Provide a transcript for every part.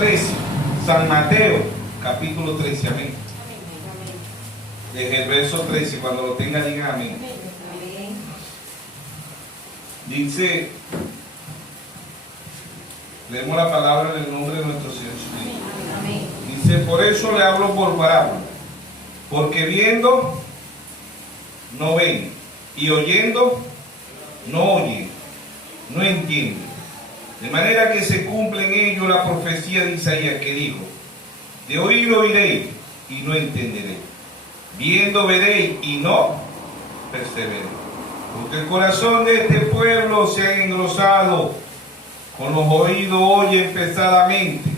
13. San Mateo, capítulo 13, amén. Desde el verso 13, cuando lo tenga, digan amén. Dice, leemos la palabra en el nombre de nuestro Señor Jesucristo. Dice, por eso le hablo por parábola, porque viendo no ven, y oyendo no oyen, no entienden. De manera que se cumple en ello la profecía de Isaías que dijo, de oír oiréis y no entenderéis, viendo veréis y no perseveréis. Porque el corazón de este pueblo se ha engrosado, con los oídos oyen pesadamente,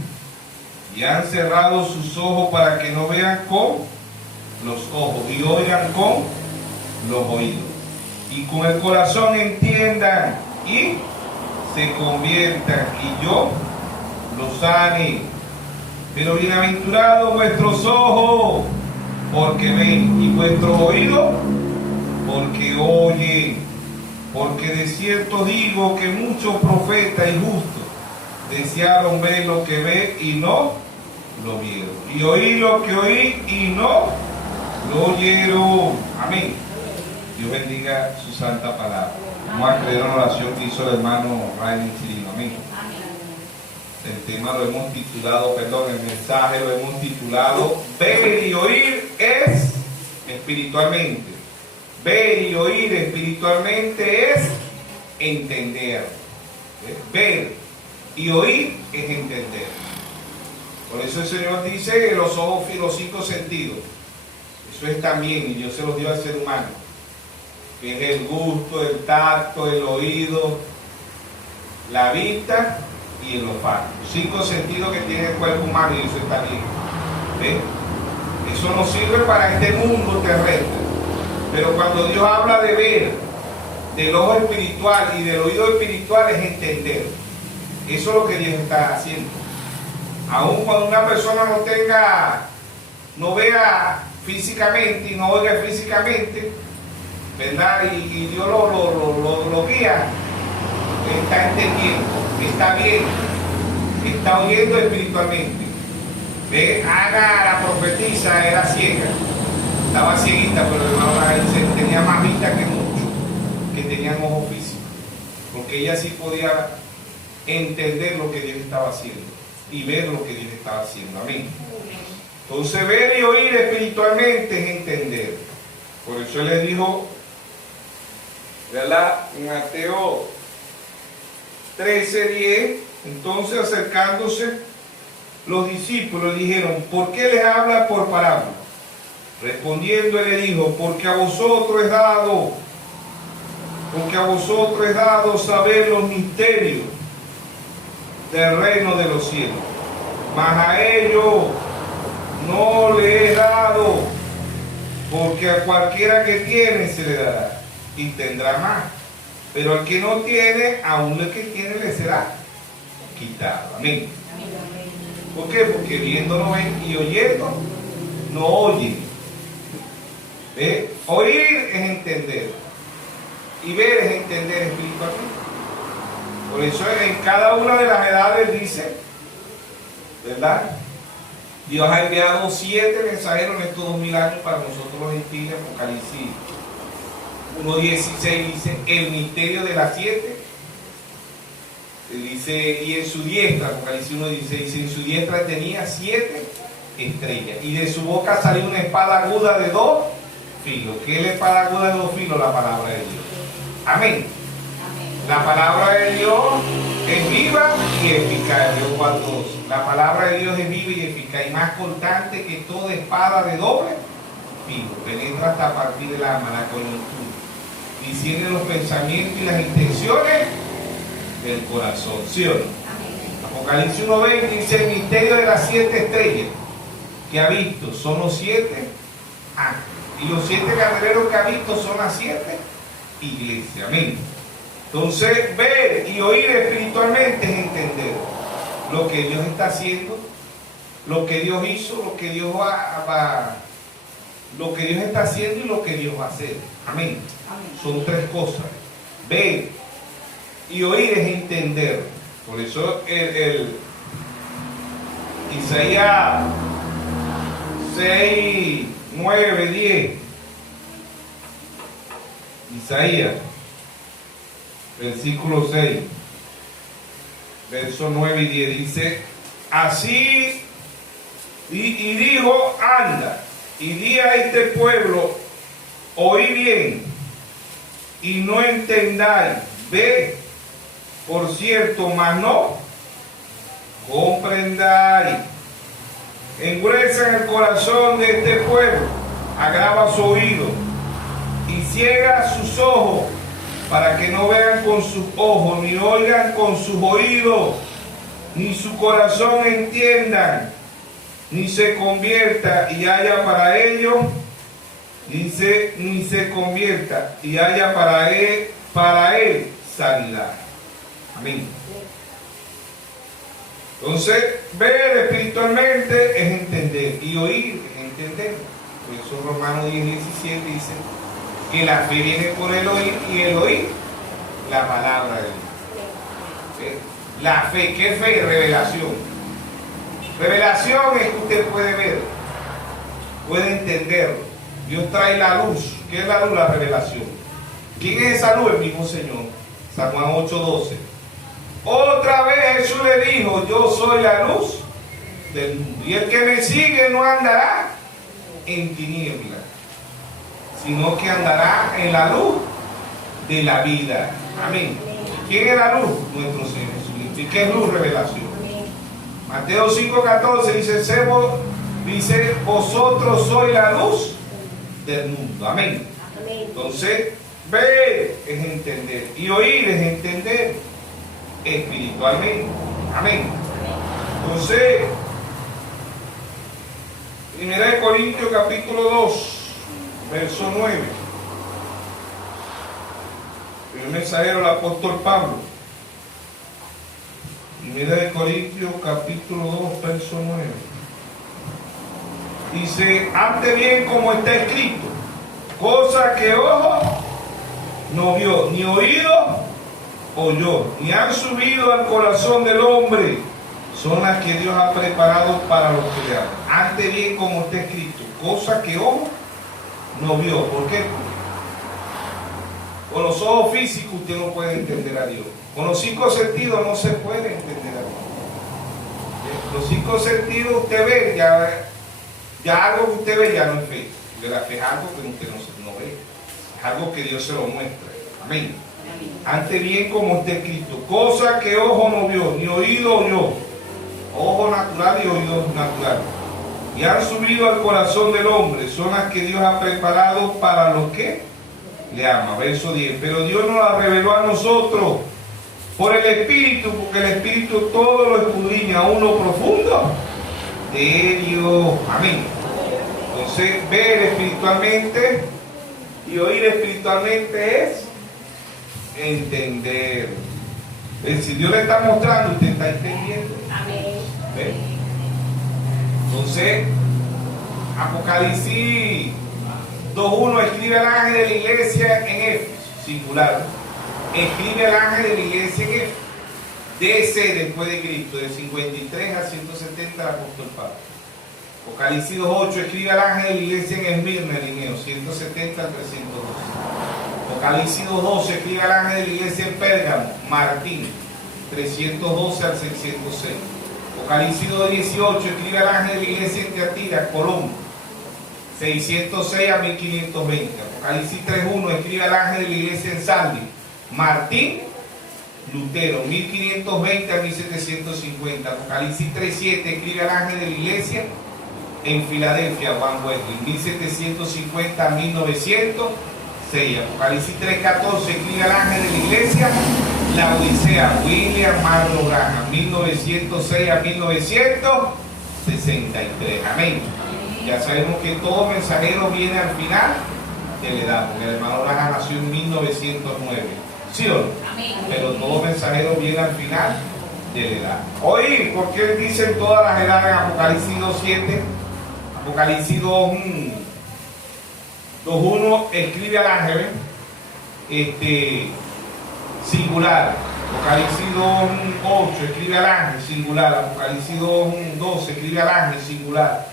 y han cerrado sus ojos para que no vean con los ojos y oigan con los oídos, y con el corazón entiendan y se conviertan y yo los sane. Pero bienaventurados vuestros ojos, porque ven, y vuestros oídos, porque oyen. Porque de cierto digo que muchos profetas y justos desearon ver lo que ve y no lo vieron, y oír lo que oí y no lo oyeron. Amén. Dios bendiga su santa palabra. Vamos a creer en la oración que hizo el hermano Ryan Chirino. Amén. El tema lo hemos titulado, el mensaje lo hemos titulado ver y oír es espiritualmente. Ver y oír espiritualmente es entender. Ver y oír es entender. Por eso el Señor dice que los ojos y los 5 sentidos, eso es también, y Dios se los dio al ser humano, que es el gusto, el tacto, el oído, la vista y el olfato. 5 sentidos que tiene el cuerpo humano, y eso está bien. ¿Ven? Eso nos sirve para este mundo terrestre. Pero cuando Dios habla de ver, del ojo espiritual y del oído espiritual, es entender. Eso es lo que Dios está haciendo. Aun cuando una persona no vea físicamente y no oiga físicamente, ¿verdad? Y Dios lo guía, está entendiendo, está viendo, está oyendo espiritualmente. ¿Ve? Ana, la profetisa, era ciega, estaba cieguita, pero el hermano Rafael tenía más vista que muchos que tenían ojos físicos, porque ella sí podía entender lo que Dios estaba haciendo y ver lo que Dios estaba haciendo. Amén. Entonces, ver y oír espiritualmente es entender. Por eso Él les dijo, ¿verdad? En Mateo 13:10, entonces acercándose los discípulos dijeron, ¿por qué les habla por parábola? Respondiendo Él le dijo, porque a vosotros es dado saber los misterios del reino de los cielos, mas a ellos no le he dado, porque a cualquiera que tiene se le dará y tendrá más, pero al que no tiene, aún el que tiene le será quitado. Amén. ¿Por qué? Porque viendo no ven y oyendo no oyen. ¿Ve? Oír es entender y ver es entender espiritualmente. Por eso en cada una de las edades dice, ¿verdad? Dios ha enviado 7 mensajeros en estos 2000 años para nosotros los gentiles. Apocalipsis 1:16 dice, el misterio de las 7. Dice, y en su diestra, Apocalipsis 1:16 dice, en su diestra tenía 7 estrellas, y de su boca salió una espada aguda de 2 filos. ¿Qué es la espada aguda de 2 filos? La palabra de Dios. Amén. La palabra de Dios es viva y eficaz. Dios 4:12. La palabra de Dios es viva y eficaz, y más cortante que toda espada de doble filo. Penetra hasta partir del alma, la coyuntura, discierne los pensamientos y las intenciones del corazón. ¿Sí o no? Apocalipsis 1:20 dice, el misterio de las 7 estrellas que ha visto son los 7 ángeles, y los 7 candeleros que ha visto son las 7 iglesias. Amén. Entonces, ver y oír espiritualmente es entender lo que Dios está haciendo, lo que Dios hizo, lo que Dios lo que Dios está haciendo y lo que Dios va a hacer. Amén. Son 3 cosas. Ver y oír es entender. Por eso Isaías 6, 9, 10. Isaías, versículo 6, verso 9 y 10, dice, así, y dijo, anda, y di a este pueblo, oí bien, y no entendáis, ve, por cierto, mas no comprendáis. Engruesan el corazón de este pueblo, agrava su oído, y ciega sus ojos, para que no vean con sus ojos, ni oigan con sus oídos, ni su corazón entiendan, ni se convierta y haya para ellos, ni se convierta y haya para él sanidad. Amén. Entonces, ver espiritualmente es entender, y oír es entender. Por eso Romanos 10:17 dice que la fe viene por el oír, y el oír la palabra de Dios. ¿Sí? La fe, ¿qué fe? Revelación. Revelación es que usted puede ver, puede entender. Dios trae la luz. ¿Qué es la luz? La revelación. ¿Quién es esa luz? El mismo Señor. San Juan 8:12. Otra vez Jesús le dijo, yo soy la luz del mundo, y el que me sigue no andará en tinieblas, sino que andará en la luz de la vida. Amén. ¿Quién es la luz? Nuestro Señor Jesucristo. ¿Y qué es luz? Revelación. Mateo 5:14 dice, vosotros sois la luz del mundo. Amén. Entonces, ver es entender, y oír es entender espiritualmente. Amén. Entonces, 1 Corintios capítulo 2, verso 9. El mensajero del apóstol Pablo. 1 Corintios capítulo 2, verso 9. Dice, ante bien como está escrito, cosa que ojo no vio, ni oído oyó, ni han subido al corazón del hombre, son las que Dios ha preparado para los que le aman. Ante bien como está escrito, cosa que ojo no vio. ¿Por qué? Con los ojos físicos usted no puede entender a Dios. Con los 5 sentidos no se puede entender a Dios. Los 5 sentidos usted ve, ya algo que usted ve ya no es fe. De la fe es algo que usted no ve. Es algo que Dios se lo muestra. Amén. Ante bien como está escrito, cosa que ojo no vio, ni oído oyó, ojo natural y oído natural, y han subido al corazón del hombre, son las que Dios ha preparado para los que le aman. Verso 10, pero Dios nos la reveló a nosotros por el Espíritu, porque el Espíritu todo lo escudriña a uno profundo de Dios. Amén. Entonces, ver espiritualmente y oír espiritualmente es entender. Si Dios le está mostrando, usted está entendiendo. Amén. ¿Ve? Entonces, Apocalipsis 2:1 escribe al ángel de la iglesia en Éfeso, singular. Escribe al ángel de la iglesia en Éfeso, DC después de Cristo, de 53 a 170 el apóstol Pablo. Apocalipsis 2:8 escribe al ángel de la iglesia en Esmirna, en Igneo, 170 al 312. Apocalipsis 2:12 escribe al ángel de la iglesia en Pérgamo, Martín, 312 al 606. Apocalipsis 2:18 escribe al ángel de la iglesia en Teatira, Colón, 606 a 1520. Apocalipsis 3:1 escribe al ángel de la iglesia en Sardi, Martín Lutero, 1520 a 1750. Apocalipsis 3:7 escribe al ángel de la iglesia en Filadelfia, Juan Wesley, 1750 a 1906. Apocalipsis 3:14 escribe al ángel de la iglesia la Odisea, William Marlowe Graham, 1906 a 1963. Amén. Ya sabemos que todo mensajero viene al final de la edad, porque el hermano Graham nació en 1909. ¿Sí o no? Amén. Pero todo mensajero viene al final de la edad. Oír, porque él dice todas las edades en Apocalipsis 2:7, Apocalipsis 2:1 escribe al ángel singular, Apocalipsis 2:8 escribe al ángel singular. Apocalipsis 2:12 escribe al ángel singular.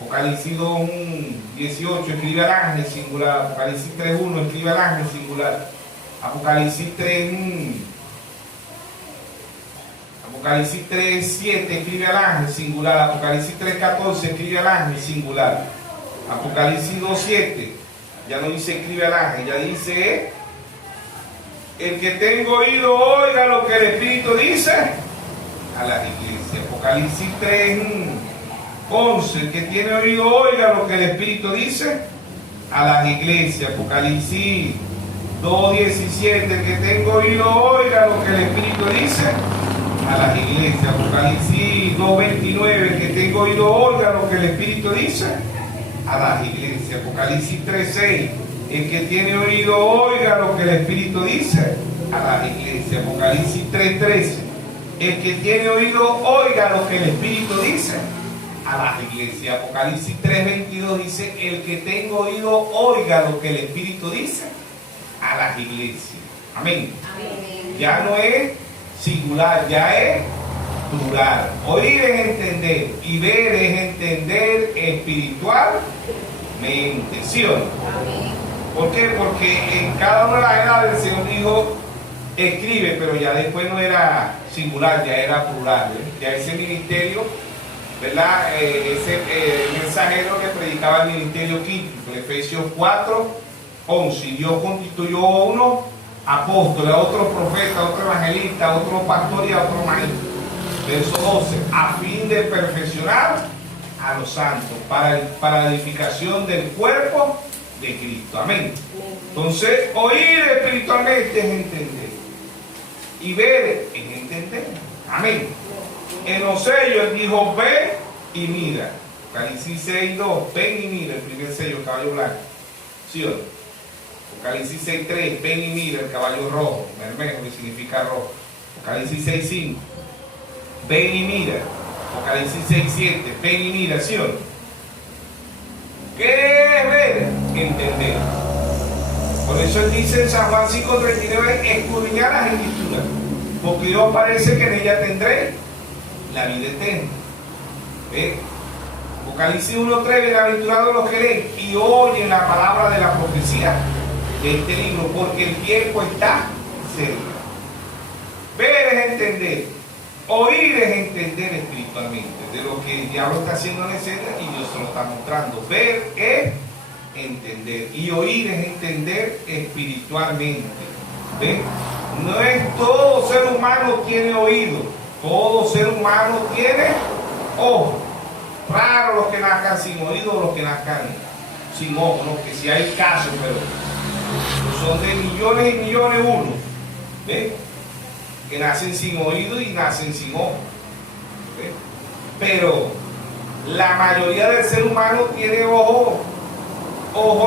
Apocalipsis 2:18 escribe al ángel singular. Apocalipsis 3:1 escribe al ángel singular. Apocalipsis 3:7 escribe al ángel singular. Apocalipsis 3:14 escribe al ángel singular. Apocalipsis 2:7 ya no dice escribe al ángel, ya dice el que tenga oído oiga lo que el Espíritu dice a las iglesias. Apocalipsis 3:11 el que tiene oído oiga lo que el Espíritu dice a las iglesias. Apocalipsis 2:17 el que tenga oído oiga lo que el Espíritu dice a las iglesias. Apocalipsis 2:29 el que tenga oído oiga lo que el Espíritu dice a las iglesias. Apocalipsis 3:6 el que tiene oído oiga lo que el Espíritu dice a las iglesias. Apocalipsis 3:13 el que tiene oído oiga lo que el Espíritu dice a las iglesias. Apocalipsis 3:22 dice el que tenga oído oiga lo que el Espíritu dice a las iglesias. Amén. Amén. Ya no es singular, ya es plural. Oír es entender y ver es entender espiritualmente, ¿sí o no? Amén. ¿Por qué? Porque en cada una de las edades el Señor dijo escribe, pero ya después no era singular, ya era plural, ¿eh? Ya ese ministerio, ¿verdad? Ese mensajero que predicaba el ministerio quinto, Efesios 4:11, Dios constituyó a uno apóstol, a otro profeta, a otro evangelista, a otro pastor y a otro maestro. Verso 12, a fin de perfeccionar a los santos para la edificación del cuerpo de Cristo. Amén. Entonces, oír espiritualmente es entender y ver es entender. Amén. En los sellos él dijo ve y mira. Apocalipsis 6:2, ven y mira, el primer sello, el caballo blanco. ¿Sí o no? Apocalipsis 6:3, ven y mira, el caballo rojo, bermejo, que significa rojo. Apocalipsis 6:5, ven y mira. Apocalipsis 6:7, ven y mira, ¿sí o no? ¿Qué es ver? Entender. Por eso él dice en San Juan 5:39, escudriñar las escrituras, porque Dios parece que en ella tendré la vida eterna. ¿Ve? Apocalipsis 1:3, bienaventurados los que leen y oyen la palabra de la profecía de este libro, porque el tiempo está cerca. Ver es entender, oír es entender espiritualmente de lo que el diablo está haciendo en escena y Dios se lo está mostrando. Ver es entender y oír es entender espiritualmente. ¿Ve? No es todo ser humano tiene oído, todo ser humano tiene ojo. Raro los que nazcan sin oído, los que nazcan sin ojo, ¿no? Que si hay casos, pero son de millones y millones uno, ¿ves? Que nacen sin oído y nacen sin ojo, ¿ves? Pero la mayoría del ser humano tiene ojos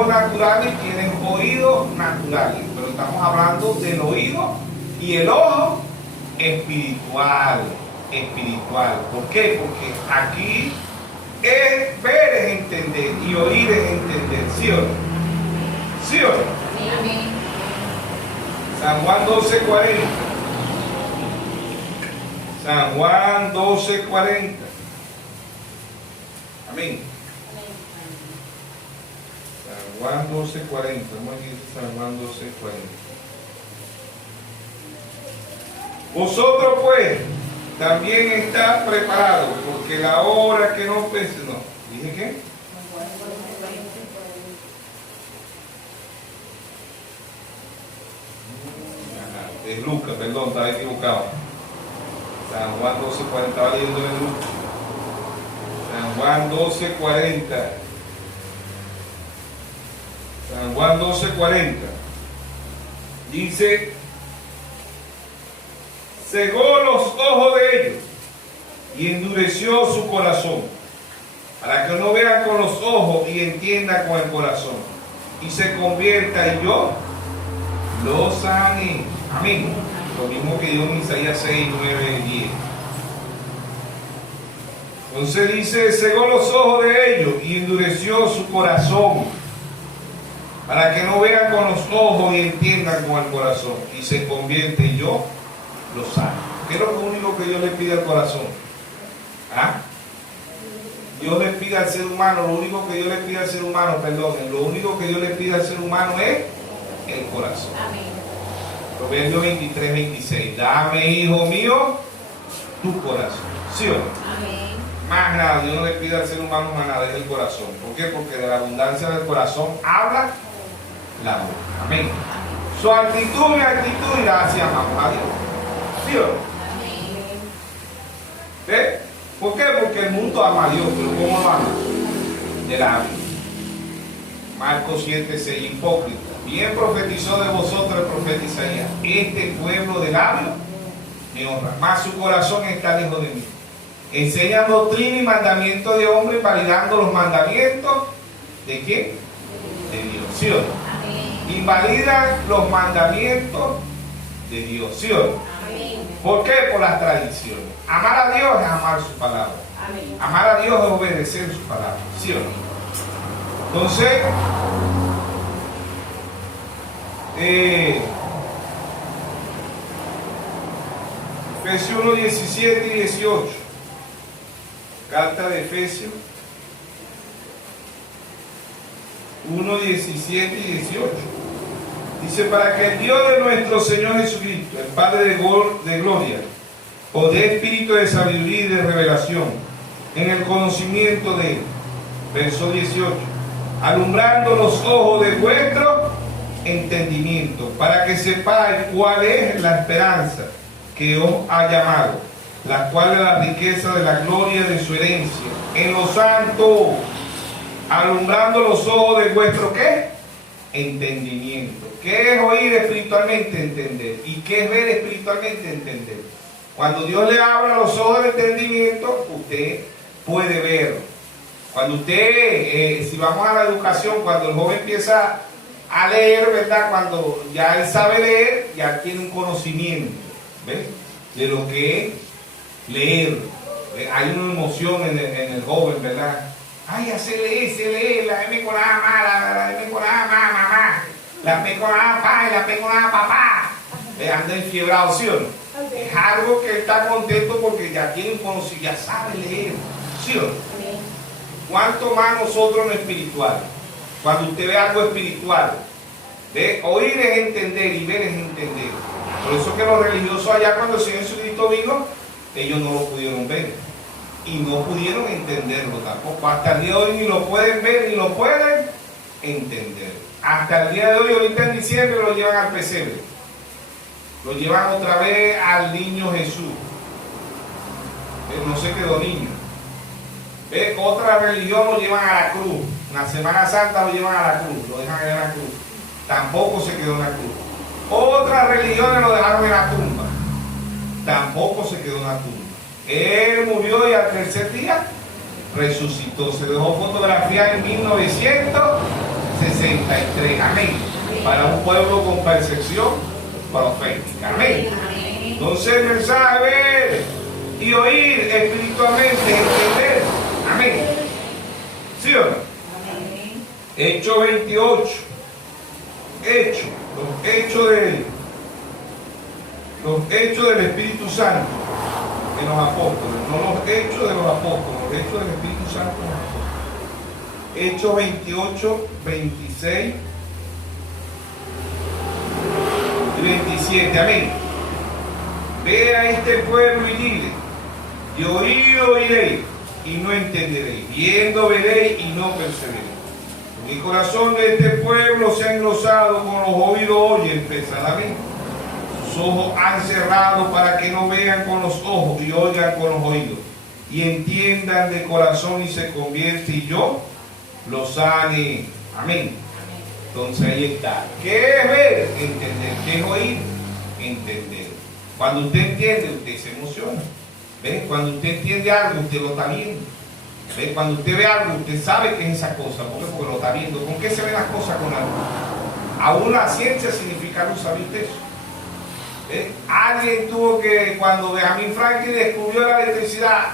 naturales y tienen oídos naturales, pero estamos hablando del oído y el ojo espiritual. ¿Por qué? Porque aquí es ver es entender y oír es entender, ¿sí o no? ¿Sí o no? Amén. San Juan 12:40. San Juan 12:40. Amén. San Juan 12:40. Vamos a ir a San Juan 12:40. Vosotros pues también está preparado, porque la hora que no pensé, no, ¿dije qué? Es Lucas, perdón, estaba equivocado. San Juan 12:40, estaba leyendo en Lucas. San Juan 12:40. San Juan 12:40. Dice, cegó los ojos de ellos y endureció su corazón, para que no vean con los ojos y entiendan con el corazón, y se convierta, y yo los sané. Amén. Lo mismo que dio en Isaías 6:9-10. Entonces dice, cegó los ojos de ellos y endureció su corazón, para que no vean con los ojos y entiendan con el corazón, y se convierte, y yo lo sana. ¿Qué es lo único que Dios le pide al corazón? ¿Ah? Dios le pide al ser humano, lo único que Dios le pide al ser humano, perdonen, lo único que Dios le pide al ser humano es el corazón. Amén. Proverbios 23, 26. Dame, hijo mío, tu corazón. ¿Sí o no? Amén. Más nada, Dios no le pide al ser humano más nada, es el corazón. ¿Por qué? Porque de la abundancia del corazón habla la boca. Amén. Su actitud, mi actitud, y así amamos a Dios. ¿Sí o no? Amén. ¿Ve? ¿Por qué? Porque el mundo ama a Dios, pero ¿cómo lo ama? De labios. Marcos 7, 6, hipócrita. Bien profetizó de vosotros el profeta Isaías. Este pueblo de labios me honra, mas su corazón está lejos de mí. Enseñan doctrina y mandamientos de hombres, validando los mandamientos de ¿quién? De Dios. ¿Sí o no? Amén. Invalidan los mandamientos de Dios. ¿Sí o no? Amén. ¿Por qué? Por las tradiciones. Amar a Dios es amar su palabra. Amén. Amar a Dios es obedecer su palabra. ¿Sí o no? Entonces, Efesios 1, 17 y 18. Carta de Efesios 1, 17 y 18. Dice, para que el Dios de nuestro Señor Jesucristo, el Padre de gloria, os dé espíritu de sabiduría y de revelación en el conocimiento de Él. Verso 18. Alumbrando los ojos de vuestro entendimiento, para que sepáis cuál es la esperanza que os ha llamado, la cual es la riqueza de la gloria de su herencia en los santos, alumbrando los ojos de vuestro ¿qué? Entendimiento. ¿Qué es oír espiritualmente? Entender. ¿Y qué es ver espiritualmente? Entender. Cuando Dios le abra los ojos del entendimiento, usted puede ver. Cuando usted, si vamos a la educación, cuando el joven empieza a leer, ¿verdad? Cuando ya él sabe leer, ya tiene un conocimiento, ¿ves? De lo que es leer. ¿Ves? Hay una emoción en el joven, ¿verdad? Ay, ya sé leer, la M con la mamá, la M con la mamá, la P con la papá y la P con la papá. Anda enfiebrado, ¿sí o no? Okay. Es algo que él está contento porque ya tiene un conocimiento, ya sabe leer, ¿sí o no? Okay. ¿Cuánto más nosotros en lo espiritual? Cuando usted ve algo espiritual, ¿ve? Oír es entender y ver es entender. Por eso que los religiosos allá cuando el Señor Jesucristo vino, ellos no lo pudieron ver y no pudieron entenderlo tampoco. Hasta el día de hoy ni lo pueden ver ni lo pueden entender. Hasta el día de hoy, ahorita en diciembre, lo llevan al pesebre. Lo llevan otra vez al niño Jesús. No se quedó niño. ¿Ve? Otra religión lo llevan a la cruz. En la Semana Santa lo llevan a la cruz. Lo dejan en la cruz. Tampoco se quedó en la cruz. Otras religiones lo dejaron en la tumba. Tampoco se quedó en la tumba. Él murió y al tercer día resucitó. Se dejó fotografiar en 1963. Amén. Para un pueblo con percepción profética. Amén. Entonces el mensaje es ver y oír espiritualmente, entender. Amén. ¿Sí o no? Hechos 28. Los hechos del Espíritu Santo en los apóstoles, no los hechos de los apóstoles, los hechos del Espíritu Santo en los apóstoles. Hechos 28, 26 y 27. Amén. Ve a este pueblo y dile, de oído oiréis y no entenderéis, viendo veréis y no perceberéis. Mi corazón de este pueblo se ha engrosado, con los oídos oyen pesadamente. Sus ojos han cerrado para que no vean con los ojos y oigan con los oídos, y entiendan de corazón y se convierte y yo los sane. Amén. Entonces ahí está. ¿Qué es ver? Entender. ¿Qué es oír? Entender. Cuando usted entiende, usted se emociona. ¿Ves? Cuando usted entiende algo, usted lo está viendo. ¿Ves? Cuando usted ve algo, usted sabe que es esa cosa, porque lo está viendo. ¿Con qué se ven las cosas con algo? Aún la ciencia significa luz, ¿sabe usted eso? ¿Ves? Alguien tuvo que, cuando Benjamin Franklin descubrió la electricidad,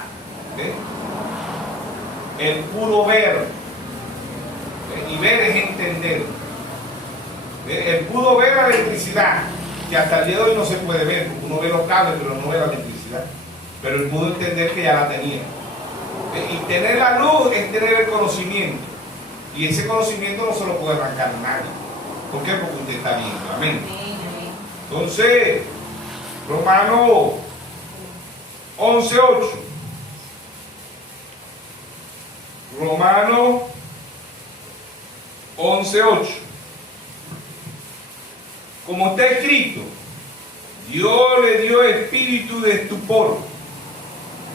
¿ves? Él pudo ver. ¿Ves? Y ver es entender. ¿Ves? Él pudo ver la electricidad. que hasta el día de hoy no se puede ver. Uno ve los cables, pero no ve la electricidad. Pero él pudo entender que ya la tenía. Y tener la luz es tener el conocimiento. Y ese conocimiento no se lo puede arrancar a nadie. ¿Por qué? Porque usted está viendo. Amén. Entonces, Romanos 11:8. Romanos 11:8. Como está escrito, Dios le dio espíritu de estupor,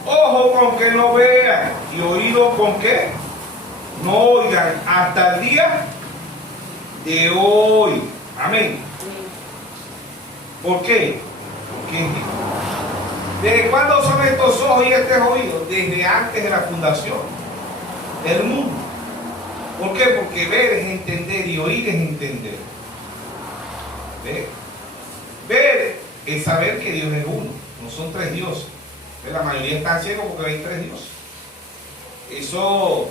ojo con que no vean y oído con que no oigan hasta el día de hoy. Amén. ¿Por qué? Porque ¿desde cuándo son estos ojos y estos oídos? Desde antes de la fundación del mundo. ¿Por qué? Porque ver es entender y oír es entender. Ver es saber que Dios es uno, no son tres dioses. La mayoría están ciegos porque ven tres dioses. Eso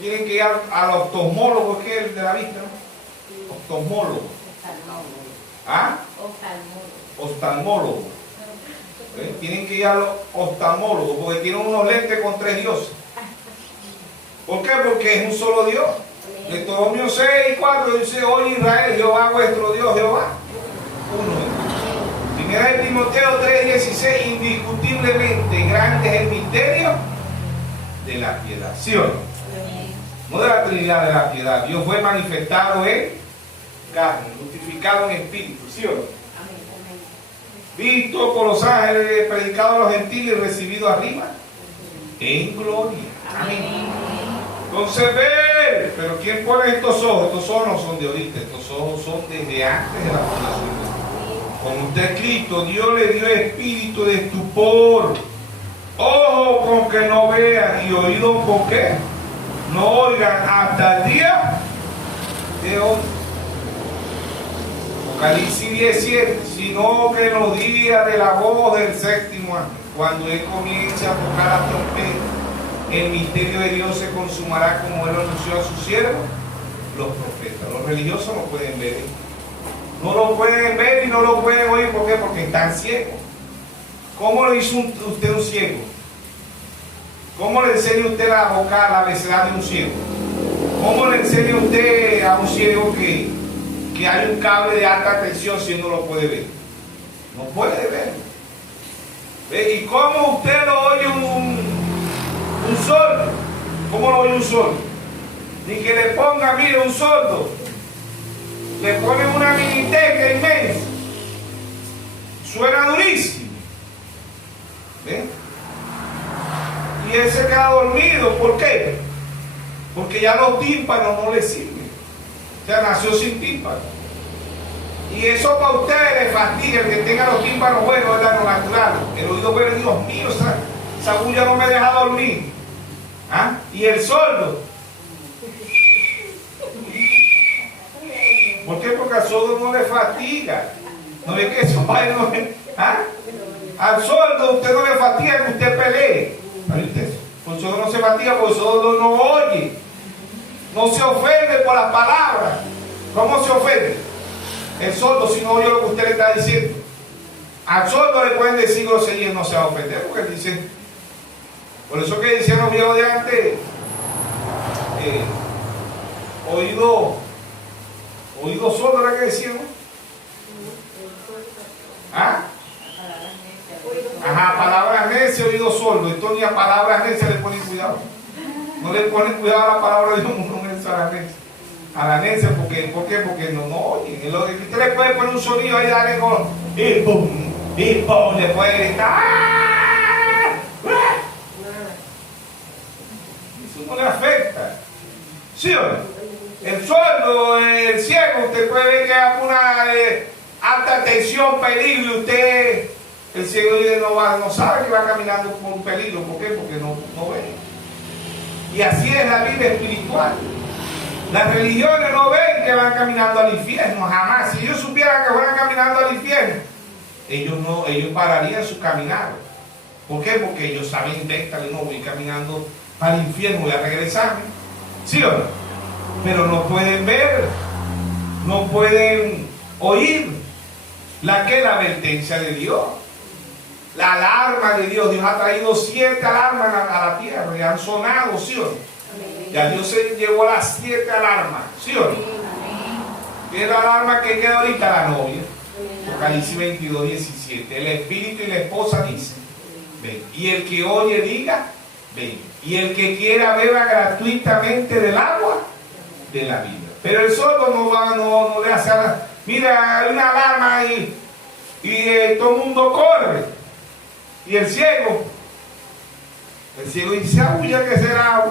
tienen que ir al oftalmólogo, que es el de la vista, ¿no? Oftalmólogo. ¿Ah? Oftalmólogo. Tienen que ir al oftalmólogo porque tienen unos lentes con tres dioses. ¿Por qué? Porque es un solo Dios. Deuteronomio 6:4 dice: oye Israel, Jehová vuestro Dios, Jehová uno. Primera de Timoteo 3:16, indiscutiblemente grande es el misterio de la piedad. ¿Sí o no? No de la Trinidad, de la piedad. Dios fue manifestado en carne, justificado en espíritu. ¿Sí o no? Visto por los ángeles, predicado a los gentiles y recibido arriba en gloria. Amén. Entonces ver, pero ¿quién pone estos ojos? Estos ojos no son de ahorita, estos ojos son desde antes de la fundación. Como está escrito, Dios le dio espíritu de estupor, ojo con que no vean y oído con que no oigan hasta el día de hoy. Apocalipsis 17, sino que en los días de la voz del séptimo ángel, cuando él comience a tocar la trompeta, el misterio de Dios se consumará, como él anunció a sus siervos, los profetas. Los religiosos no pueden ver esto. No lo pueden ver y no lo pueden oír. ¿Por qué? Porque están ciegos. ¿Cómo lo hizo usted un ciego? ¿Cómo le enseña usted a bocar la abecedario de un ciego? ¿Cómo le enseña usted a un ciego que hay un cable de alta tensión si no lo puede ver? No puede ver. ¿Y cómo usted lo oye un sordo? ¿Cómo lo oye un sordo? Ni que le ponga, mire, un sordo, le pone una miniteca inmensa, suena durísimo. ¿Ven? Y él se queda dormido. ¿Por qué? Porque ya los tímpanos no le sirven. O sea, nació sin tímpanos. Y eso para ustedes les fastidia. El que tenga los tímpanos buenos es lo natural. El oído bueno, Dios mío, esa bulla no me deja dormir. ¿Ah? Y el sordo. ¿Por qué? Porque al sordo no le fatiga. ¿No ve que eso va? ¿Ah? Al sordo usted no le fatiga que usted pelee. El sordo no se fatiga porque el sordo no oye. No se ofende por las palabras. ¿Cómo se ofende? El sordo, si no oye lo que usted le está diciendo. Al sordo le pueden decir groserías, no se va a ofender porque él dice. Por eso que decían los viejos de antes, oído sordo, ¿era que decían? ¿Ah? Ajá, palabras necias, oído sordo. Entonces ni a palabras necias le ponen cuidado. No le ponen cuidado a la palabra de Dios, no a la necia. A la necia, ¿por qué? Porque no oyen. Usted le puede poner un sonido ahí, darle con y pum, le puede gritar. Eso no le afecta. ¿Sí o no? El sordo, el ciego, usted puede ver que hay una alta tensión, peligro, y usted, el ciego no sabe que va caminando por un peligro. ¿Por qué? Porque no ve. Y así es la vida espiritual. Las religiones no ven que van caminando al infierno, jamás. Si ellos supieran que van caminando al infierno, ellos pararían su caminar. ¿Por qué? Porque ellos saben, no voy caminando al infierno, voy a regresarme. ¿Sí o no? Pero no pueden ver, no pueden Oír la advertencia de Dios, la alarma de Dios. Dios ha traído 7 alarmas a la tierra y han sonado, ¿sí o no? Ya Dios se llevó las 7 alarmas, ¿sí o no? ¿Qué es la alarma que queda ahorita? La novia. Apocalipsis 22, 17. El espíritu y la esposa dicen, ven. Y el que oye diga, ven. Y el que quiera beba gratuitamente del agua de la vida. Pero el sordo no le hace nada. Mira, hay una alarma y todo el mundo corre. Y el ciego dice, ¿qué será?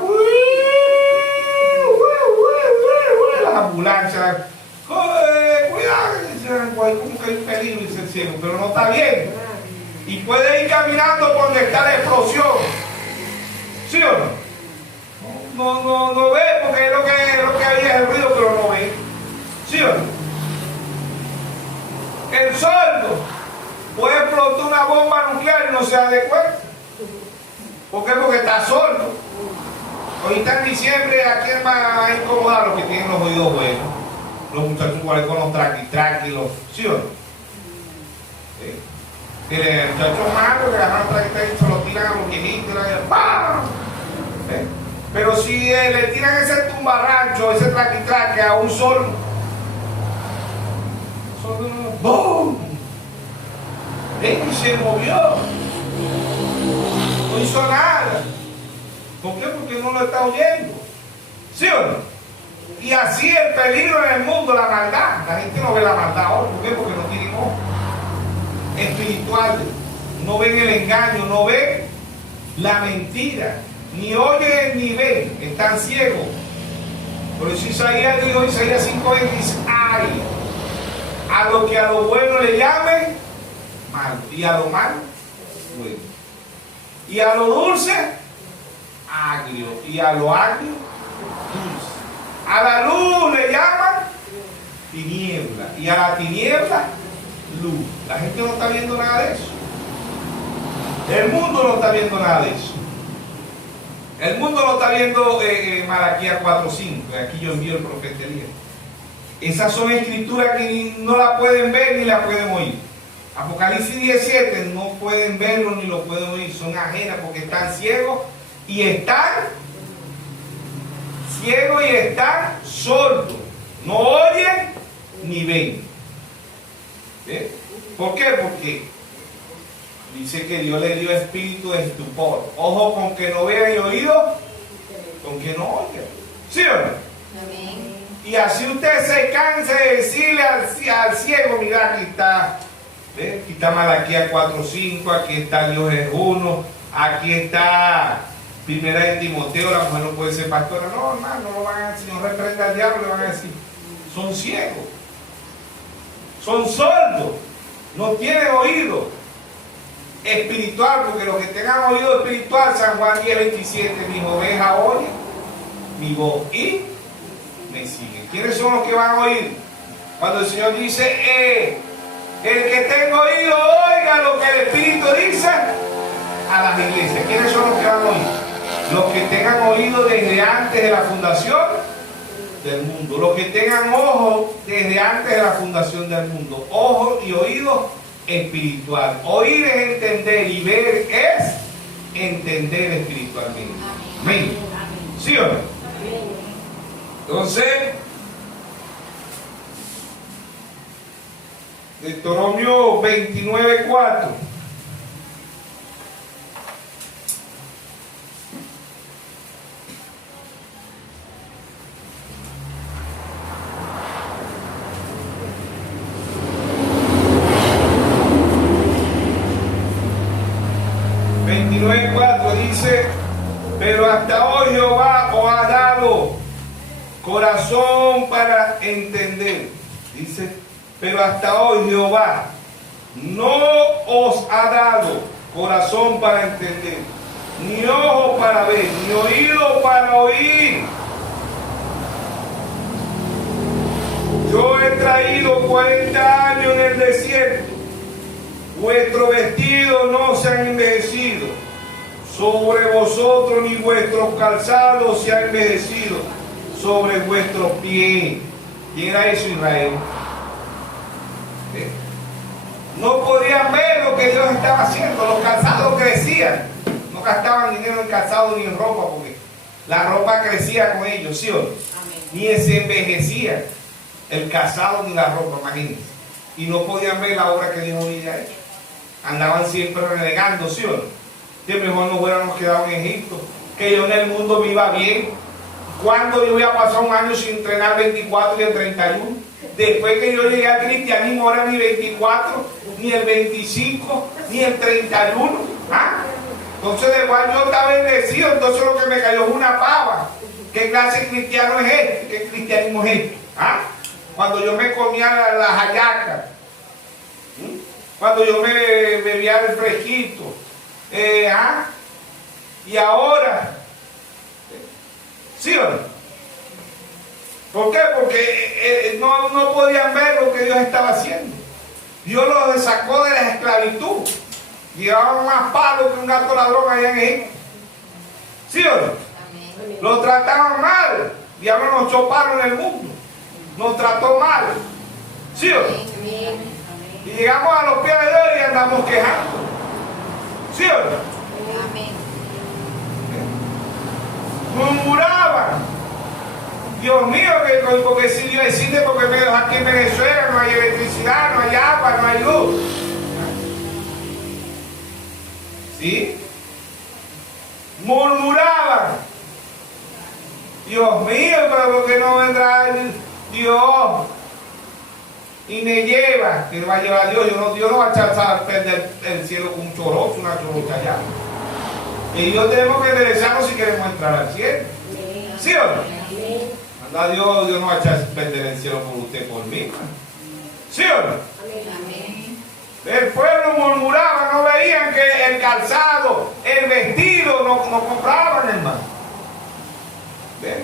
Las ambulancias, cuidado, como que hay un peligro, dice el ciego, pero no está bien. Y puede ir caminando por donde está la explosión. ¿Sí o no? No ve, porque lo que había es el ruido, pero no ve. ¿Sí o no? El sordo puede explotar una bomba nuclear y no se da de cuenta. ¿Por qué? Porque está sordo. Ahorita en diciembre, ¿a quién va a incomodar? Los que tienen los oídos buenos. Los muchachos con los traqui, los... ¿Sí o no? El muchacho malo que agarran traqui y se lo tiran a los viejitos. ¡Pam! Pero si le tiran ese tumbarrancho, ese traqui a un sordo, ¡boom! Y se movió. No hizo nada. ¿Por qué? Porque no lo está oyendo. ¿Sí o no? Y así el peligro en el mundo, la maldad. La gente no ve la maldad ahora. ¿Por qué? Porque no tienen ojos espirituales. No ven el engaño, no ven la mentira. Ni oyen ni ven. Están ciegos. Por eso Isaías dijo, Isaías 5:20 dice, ¡ay! A lo que a lo bueno le llamen malo, y a lo malo bueno, y a lo dulce agrio, y a lo agrio dulce. A la luz le llaman tiniebla, y a la tiniebla luz. La gente no está viendo nada de eso. El mundo no está viendo nada de eso. El mundo no está viendo Malaquías 4:5. Aquí yo envío el profeta Elías. Esas son escrituras que no la pueden ver ni la pueden oír. Apocalipsis 17 no pueden verlo ni lo pueden oír. Son ajenas porque están ciegos y están sordos. No oyen ni ven. ¿Ve? ¿Por qué? Porque dice que Dios le dio espíritu de estupor. Ojo con que no vean y oído con que no oigan. ¿Sí o no? Amén. Y así usted se cansa de decirle al ciego, mira, aquí está, ¿ve? Aquí está Malaquías 4:5, aquí está Dios es uno, aquí está Primera de Timoteo, la mujer no puede ser pastora. No, hermano, no lo van a decir, no reprenda al diablo, le van a decir, son ciegos, son sordos, no tienen oído espiritual, porque los que tengan oído espiritual, San Juan 10:27, mis ovejas oyen mi voz y me siguen. ¿Quiénes son los que van a oír? Cuando el Señor dice, el que tenga oído, oiga lo que el Espíritu dice a las iglesias. ¿Quiénes son los que van a oír? Los que tengan oído desde antes de la fundación del mundo. Los que tengan ojos desde antes de la fundación del mundo. Ojos y oído espiritual. Oír es entender y ver es entender espiritualmente. Amén. ¿Sí o no? Entonces, Deuteronomio 29:4. Dice, pero hasta hoy Jehová os ha dado corazón para entender. Dice, pero hasta hoy Jehová no os ha dado corazón para entender, ni ojo para ver, ni oído para oír. Yo he traído 40 años en el desierto, vuestros vestidos no se han envejecido, sobre vosotros ni vuestros calzados se han envejecido, sobre vuestros pies. ¿Quién era eso, Israel? ¿Sí? No podían ver lo que Dios estaba haciendo. Los calzados crecían. No gastaban dinero en calzado ni en ropa, porque la ropa crecía con ellos, ¿sí o no? Amén. Ni se envejecía el calzado ni la ropa, imagínense. Y no podían ver la obra que Dios había hecho. Andaban siempre renegando, ¿sí o no? Que mejor nos hubiéramos quedado en Egipto, que yo en el mundo me iba bien. ¿Cuándo yo voy a pasar un año sin entrenar 24 y el 31? Después que yo llegué al cristianismo, ahora ni 24, ni el 25, ni el 31. ¿Ah? Entonces, de igual yo estaba bendecido, entonces lo que me cayó es una pava. ¿Qué clase de cristiano es este? ¿Qué cristianismo es este? ¿Ah? Cuando yo me comía las hallacas, cuando yo me bebía el fresquito, y ahora, ¿sí o no? ¿Por qué? Porque no podían ver lo que Dios estaba haciendo. Dios los sacó de la esclavitud. Llevaban más palos que un gato ladrón allá en Egipto. ¿Sí o no? Amén. Los trataban mal. Diablo nos echó palos en el mundo. Nos trató mal. ¿Sí o no? Amén. Y llegamos a los pies de Dios y andamos quejando. ¿Sí o no? Amén. Murmuraban. Dios mío, porque si Dios existe, porque aquí en Venezuela no hay electricidad, no hay agua, no hay luz. ¿Sí? Murmuraban. Dios mío, pero ¿por qué no vendrá Dios y me lleva? Que no va a llevar a Dios. Dios no va a echar a perder el cielo con un chorozo, una chorocha allá. Y Dios tenemos que enderezarnos si queremos entrar al cielo. ¿Sí o no? Anda Dios no va a echar a perder el cielo por usted, por mí. ¿Sí o no? Amén. El pueblo murmuraba, no veían que el calzado, el vestido, no compraban, hermano. ¿Ven?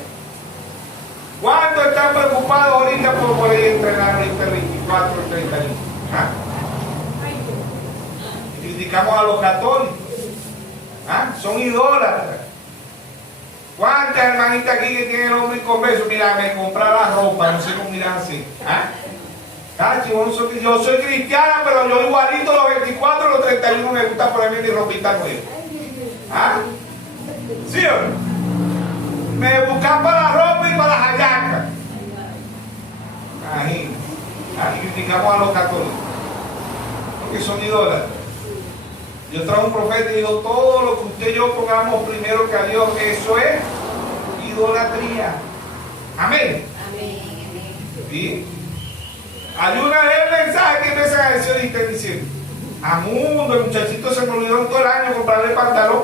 ¿Cuántos están preocupados ahorita por poder entrenar ahorita el 24, el 31? ¿Ah? Criticamos a los católicos. ¿Ah? Son idólatras. ¿Cuántas hermanitas aquí que tienen el hombre inconverso? Mira, me comprar la ropa, no sé cómo miran así. ¿Ah? Yo soy cristiana, pero yo igualito los 24 los 31 me gusta ponerme mi ropita nueva. ¿Ah? ¿Sí o no? Me buscan para la ropa y para las hallacas. Ahí criticamos a los católicos, porque son idólatras. Yo traigo un profeta y digo, todo lo que usted y yo pongamos primero que a Dios, eso es idolatría. Amén. Amén. ¿Sí? Hay una vez mensaje que empiezan a decir y están diciendo, a mundo, el muchachito se me olvidó en todo el año comprarle pantalón.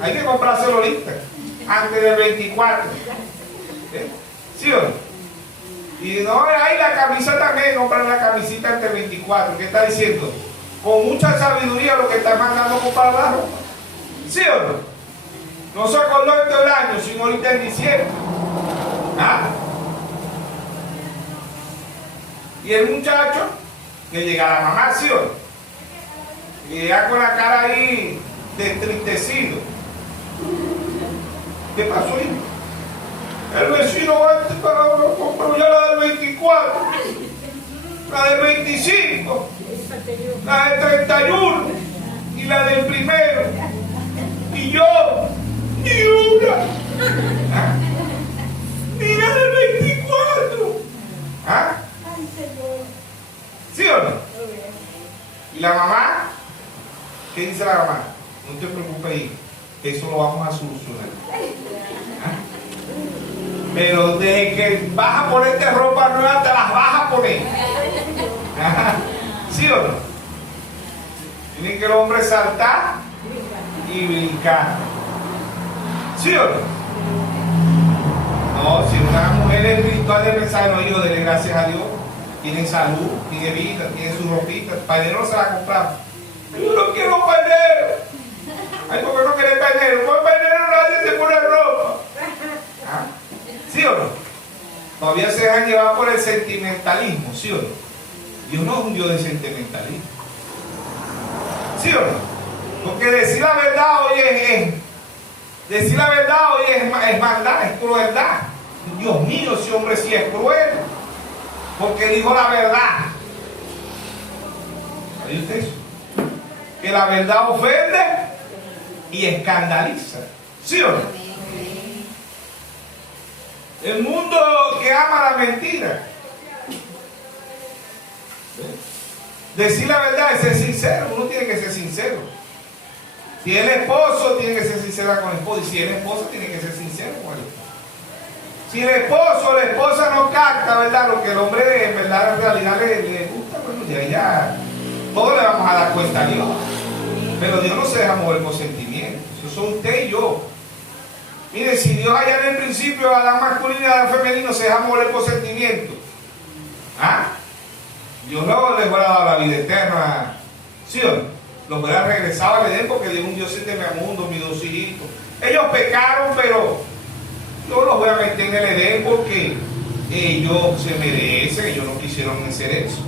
Hay que comprárselo ahorita, antes del 24. ¿Sí o no? Y no, ahí la camisa también, comprar la camisita antes del 24. ¿Qué está diciendo? Con mucha sabiduría lo que está mandando comprar la ropa. ¿Sí o no? No se acordó en todo el año, sino ahorita en diciembre. ¿Ah? Y el muchacho, que llega a la mamá, ¿sí o no? Y llega con la cara ahí entristecido. ¿Qué pasó, hijo? El vecino compró ya la del 24, la del 25, la del 31 y la del primero. Y yo, ni una. ¿Ah? Ni la del 24. ¿Ah? ¿Sí o no? ¿Y la mamá? ¿Qué dice la mamá? No te preocupes, hijo, eso lo vamos a solucionar. ¿Ah? Pero desde que vas a ponerte ropa nueva, te las vas a poner. ¿Ah? ¿Sí o no? Tiene que el hombre saltar y brincar. ¿Sí o no? No, si una mujer espiritual de mensaje, no, hijo, dele gracias a Dios. Tienen salud, tiene vida, tiene sus ropitas. Pañero no se la compramos. Yo no quiero pañero. Ay, ¿por qué no quieres pañero? Por pañero nadie se pone ropa. ¿Ah? ¿Sí o no? Todavía se dejan llevar por el sentimentalismo, ¿sí o no? Dios no es un Dios de sentimentalismo. ¿Sí o no? Porque decir la verdad hoy decir la verdad hoy es maldad, es crueldad. Dios mío, ese hombre sí es cruel. Porque dijo la verdad. ¿Oye usted eso? Que la verdad ofende y escandaliza. ¿Sí o no? El mundo que ama la mentira. Decir la verdad es ser sincero. Uno tiene que ser sincero. Si el esposo, tiene que ser sincera con el esposo. Y si el esposo, tiene que ser sincero con el esposo. Si el esposo o la esposa no capta, ¿verdad?, lo que el hombre en verdad en realidad le gusta, bueno, ya todos le vamos a dar cuenta a Dios. Pero Dios no se deja mover por sentimientos. Eso son usted y yo. Mire, si Dios allá en el principio a la masculina y a la femenina se deja mover por sentimientos, ¿ah? Dios luego les hubiera dado la vida eterna, ¿sí o no? Los hubiera regresado al Edén porque Dios es un Dios que teme al mundo, mis dos hijitos. Ellos pecaron, pero yo los voy a meter en el Edén porque ellos se merecen, ellos no quisieron hacer eso.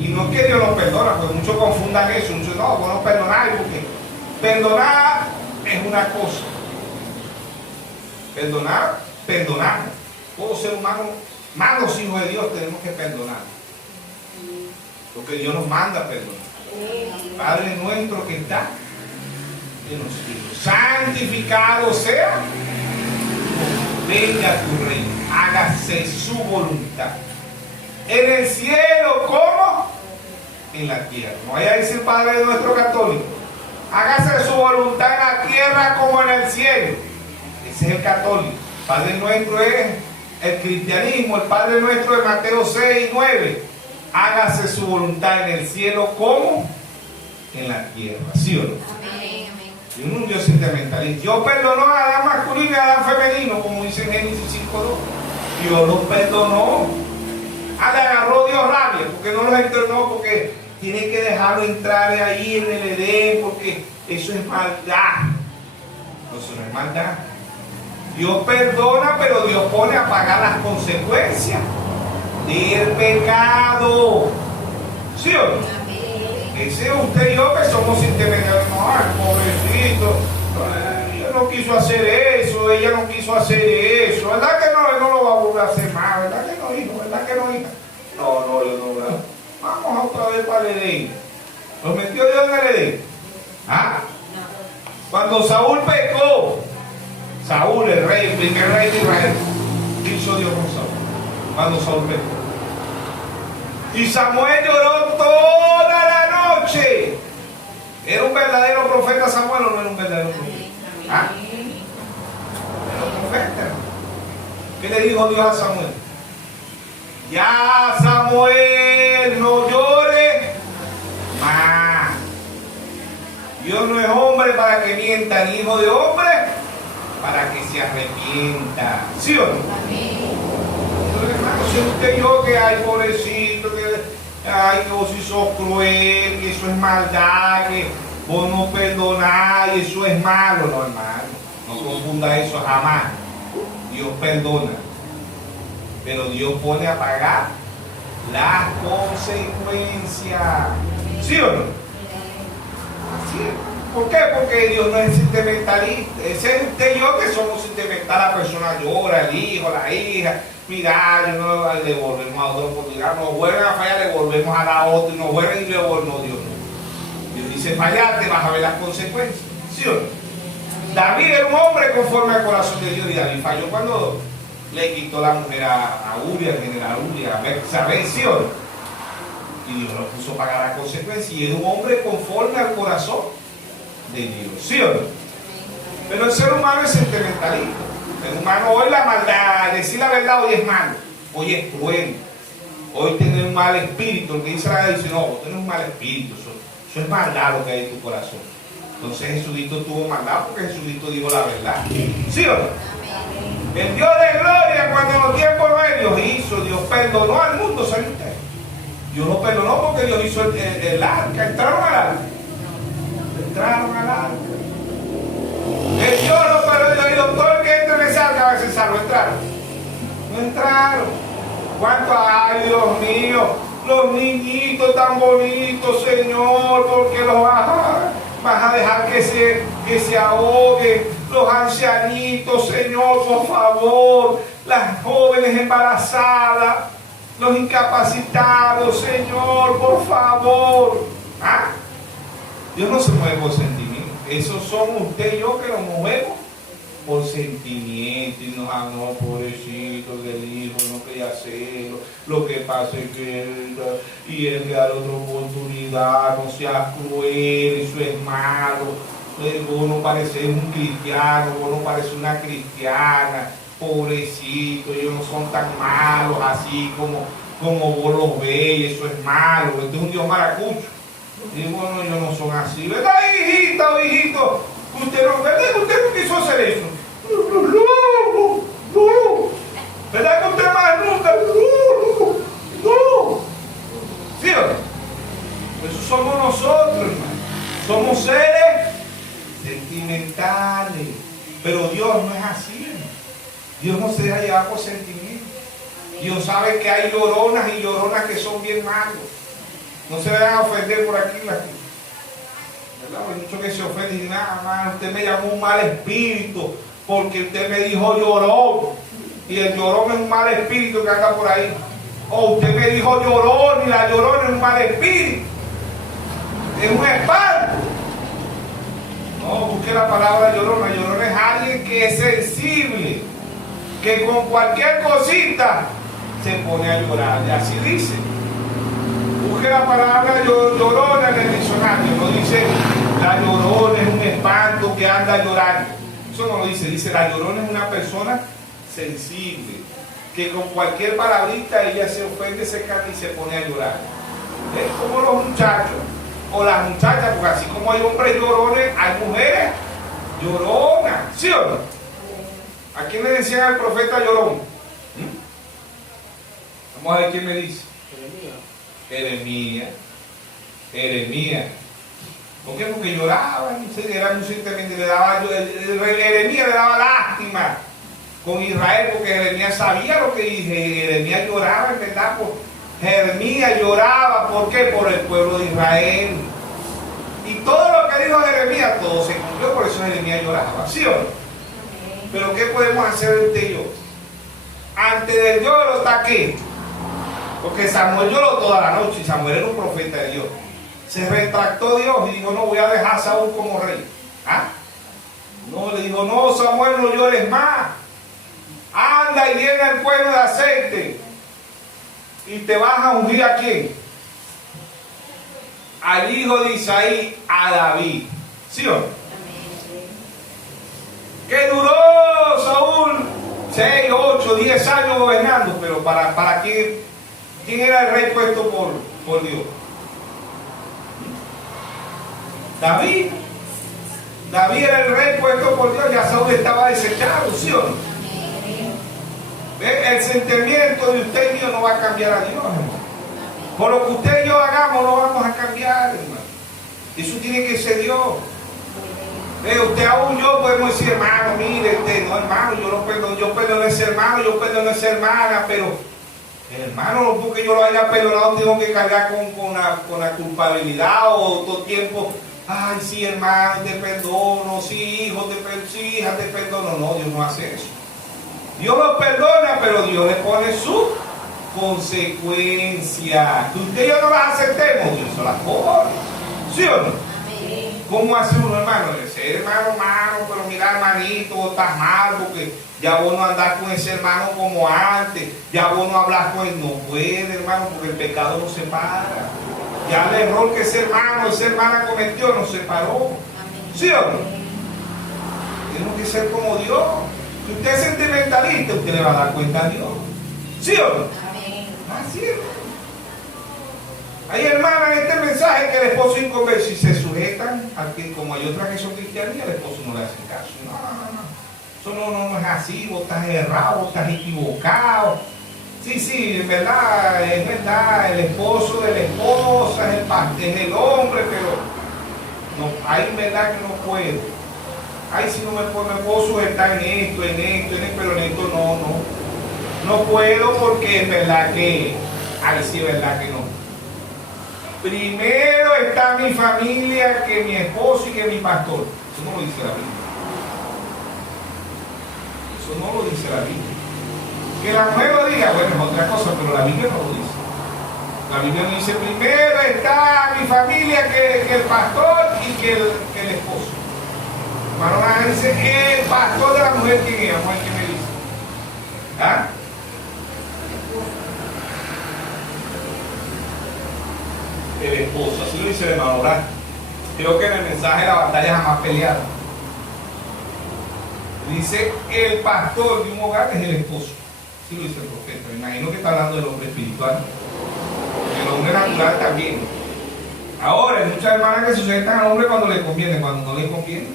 Y no es que Dios los perdona, porque muchos confundan eso, muchos no, bueno, perdonar, porque perdonar es una cosa. Perdonar, perdonamos. Todo ser humano, más los hijos de Dios, tenemos que perdonar. Porque Dios nos manda a perdonar. Padre nuestro que está en los cielos, santificado sea, venga tu reino, hágase su voluntad. En el cielo como en la tierra. No vaya a decir Padre nuestro católico. Hágase su voluntad en la tierra como en el cielo. Ese es el católico. Padre nuestro es el cristianismo. El Padre nuestro es Mateo 6 y 9. Hágase su voluntad en el cielo como en la tierra. ¿Sí o no? Amén, amén. Y un Dios sentimentalista. Dios perdonó a Adán masculino y a Adán femenino, como dice en Génesis 5:2. Dios los perdonó. Le agarró Dios rabia, porque no los entrenó, porque tiene que dejarlo entrar ahí en el Edén, porque eso es maldad. Eso no es maldad. Dios perdona, pero Dios pone a pagar las consecuencias del pecado. ¿Sí o no? Ese es usted y yo que somos sentimentales. Ay, pobrecito, él no quiso hacer eso, ella no quiso hacer eso. ¿Verdad que no? Él no lo va a volver a hacer más. ¿Verdad que no, hijo? ¿Verdad que no, hija? No, yo no, ¿verdad? Vamos otra vez para el Edén. ¿Lo metió Dios en el Edén? ¿Ah? Cuando Saúl pecó, Saúl, el rey, el primer rey de Israel, ¿qué hizo Dios con Saúl? Cuando Saúl pecó. Y Samuel lloró toda la noche. ¿Era un verdadero profeta Samuel o no era un verdadero profeta? ¿Ah? Era un profeta. ¿Qué le dijo Dios a Samuel? Ya, Samuel, no llores más. Dios no es hombre para que mienta, ni hijo de hombre para que se arrepienta. ¿Sí o no? Amén. Si usted y yo que hay pobrecito, que ay, que vos sos cruel, que eso es maldad, que vos no perdonás, y eso es malo, no, hermano. No confunda eso jamás. Dios perdona, pero Dios pone a pagar las consecuencias. ¿Sí o no? Así es. ¿Por qué? Porque Dios no es sentimentalista. Ese es usted y yo que somos sentimentales. La persona llora, el hijo, la hija. Mira, yo no le volvemos a otra oportunidad. Nos vuelven a fallar, le volvemos a la otra. Y nos vuelven y le volvemos. No, Dios no. Dios dice, fallaste, vas a ver las consecuencias. ¿Sí o no? David era un hombre conforme al corazón de Dios. Y David falló cuando le quitó la mujer a Uria, al general Uria, a Betsabé, ¿sí o no? Y Dios lo puso a pagar las consecuencias. Y es un hombre conforme al corazón de Dios, ¿sí o no? Pero el ser humano es sentimentalista. El humano hoy la maldad, decir la verdad hoy es malo, hoy es cruel, hoy tiene un mal espíritu. El que dice la verdad dice, no, vos tenés un mal espíritu, eso es maldad lo que hay en tu corazón. Entonces Jesucristo tuvo maldad porque Jesucristo dijo la verdad, ¿sí o no? El Dios de gloria, cuando en los tiempos medios hizo, Dios perdonó al mundo, ¿sabe usted? Dios lo perdonó porque Dios hizo el arca. ¿Entraron al arca? Entraron al arca. El Dios lo perdonó. Todo el que entra en esa arca va a ser salvo. ¿Entraron? No entraron. ¿Cuánto hay, Dios mío? Los niñitos tan bonitos, Señor, porque los vas a dejar que se ahoguen. Los ancianitos, Señor, por favor. Las jóvenes embarazadas. Los incapacitados, Señor, por favor. ¿Ah? Dios no se mueve por sentimientos. Esos somos usted y yo que nos movemos por sentimiento y no, pobrecito del hijo, no quería hacerlo, lo que pasa es que y él le da otra oportunidad, no seas cruel, eso es malo, vos no pareces un cristiano, vos no pareces una cristiana, pobrecito, ellos no son tan malos así como vos los ves, eso es malo, este es un Dios maracucho. Y bueno, ellos no son así, ¿verdad, hijita o hijito? Usted no, ¿verdad que usted no quiso hacer eso? No. ¿Verdad que usted más nunca? No. ¿Sí o no? Eso somos nosotros, hermano. Somos seres sentimentales. Pero Dios no es así, hermano. Dios no se deja llevar por sentimientos. Dios sabe que hay lloronas y lloronas que son bien malos. No se dejan ofender por aquí y aquí. Hay muchos que se ofenden y dicen, nada más, usted me llamó un mal espíritu porque usted me dijo llorón. Y el llorón es un mal espíritu que anda por ahí. O usted me dijo llorón y la llorona es un mal espíritu. Es un espanto. No, busque la palabra llorona. Llorona es alguien que es sensible, que con cualquier cosita se pone a llorar. Y así dice. Busque la palabra llorona en el diccionario. No dice la llorona es un espanto que anda llorando. Eso no lo dice. Dice la llorona es una persona sensible, que con cualquier palabrita ella se ofende, se calma y se pone a llorar. Es como los muchachos o las muchachas, porque así como hay hombres llorones, hay mujeres lloronas. ¿Sí o no? ¿A quién le decían al profeta llorón? Vamos a ver quién me dice. Jeremías. ¿Por qué? Porque lloraba, era muy sentimental, Jeremías le daba lástima con Israel, porque Jeremías sabía lo que Jeremías lloraba, en verdad. Jeremías lloraba, ¿por qué? Por el pueblo de Israel. Y todo lo que dijo Jeremías, todo se cumplió, por eso Jeremías lloraba, ¿sí o no? Pero ¿qué podemos hacer usted y yo? Antes del lloro está qué. Porque Samuel lloró toda la noche y Samuel era un profeta de Dios. Se retractó Dios y dijo, no, voy a dejar a Saúl como rey. ¿Ah? No, le dijo, no, Samuel, no llores más. Anda y llena el cuerno de aceite. Y te vas a ungir a quién. Al hijo de Isaí, a David. ¿Sí o no? Que duró Saúl 6, 8, 10 años gobernando, pero para ¿quién era el rey puesto por Dios? David. David era el rey puesto por Dios, ya Saúl estaba desechado, ¿sí o no? El sentimiento de usted y yo no va a cambiar a Dios, hermano. Por lo que usted y yo hagamos, no vamos a cambiar, hermano. Eso tiene que ser Dios. Usted aún yo podemos decir, hermano, mire, no, hermano, yo perdono a ese hermano, yo perdono a esa hermana, pero el hermano, no porque yo lo haya perdonado, tengo que cargar con la culpabilidad o todo tiempo. Ay, sí, hermano, te perdono, sí, hijo, sí, hija, te perdono. No, Dios no hace eso. Dios los perdona, pero Dios le pone su consecuencia. Que usted y yo no las aceptemos, Dios se las pone. ¿Sí o no? ¿Cómo hace uno, hermano? Ese hermano, pero mira, hermanito, vos estás mal, porque ya vos no andás con ese hermano como antes, ya vos no hablas con él. No puede, hermano, porque el pecado no separa. Ya el error que ese hermano, esa hermana cometió nos separó. ¿Sí o no? Tenemos que ser como Dios. Si usted es sentimentalista, usted le va a dar cuenta a Dios. ¿Sí o no? Así es. Hay hermanas en este mensaje que el esposo inconverso y se sujetan a que, como hay otras que son cristianas, y el esposo no le hace caso. No. Eso no es así, vos estás errado, vos estás equivocado. Sí, es verdad, el esposo de la esposa, es el hombre, pero no, ahí en verdad que no puedo. Ay, si no me puedo sujetar en esto, pero en esto no puedo, porque es verdad que, ahí sí es verdad que no. Primero está mi familia, que mi esposo y que mi pastor. Eso no lo dice la Biblia. Eso no lo dice la Biblia. Que la mujer lo diga, bueno, es otra cosa, pero la Biblia no lo dice. La Biblia no dice, primero está mi familia que el pastor y que el esposo. Hermano, dice, el pastor de la mujer, ¿quién es? Vamos a ver qué me dice. ¿Ah? El esposo, así lo dice el hermano Orán. Creo que en el mensaje de la batalla jamás peleada. Dice, el pastor de un hogar es el esposo. Así lo dice el profeta. Me imagino que está hablando del hombre espiritual. El hombre natural también. Ahora, hay muchas hermanas que se sujetan al hombre cuando le conviene, cuando no le conviene,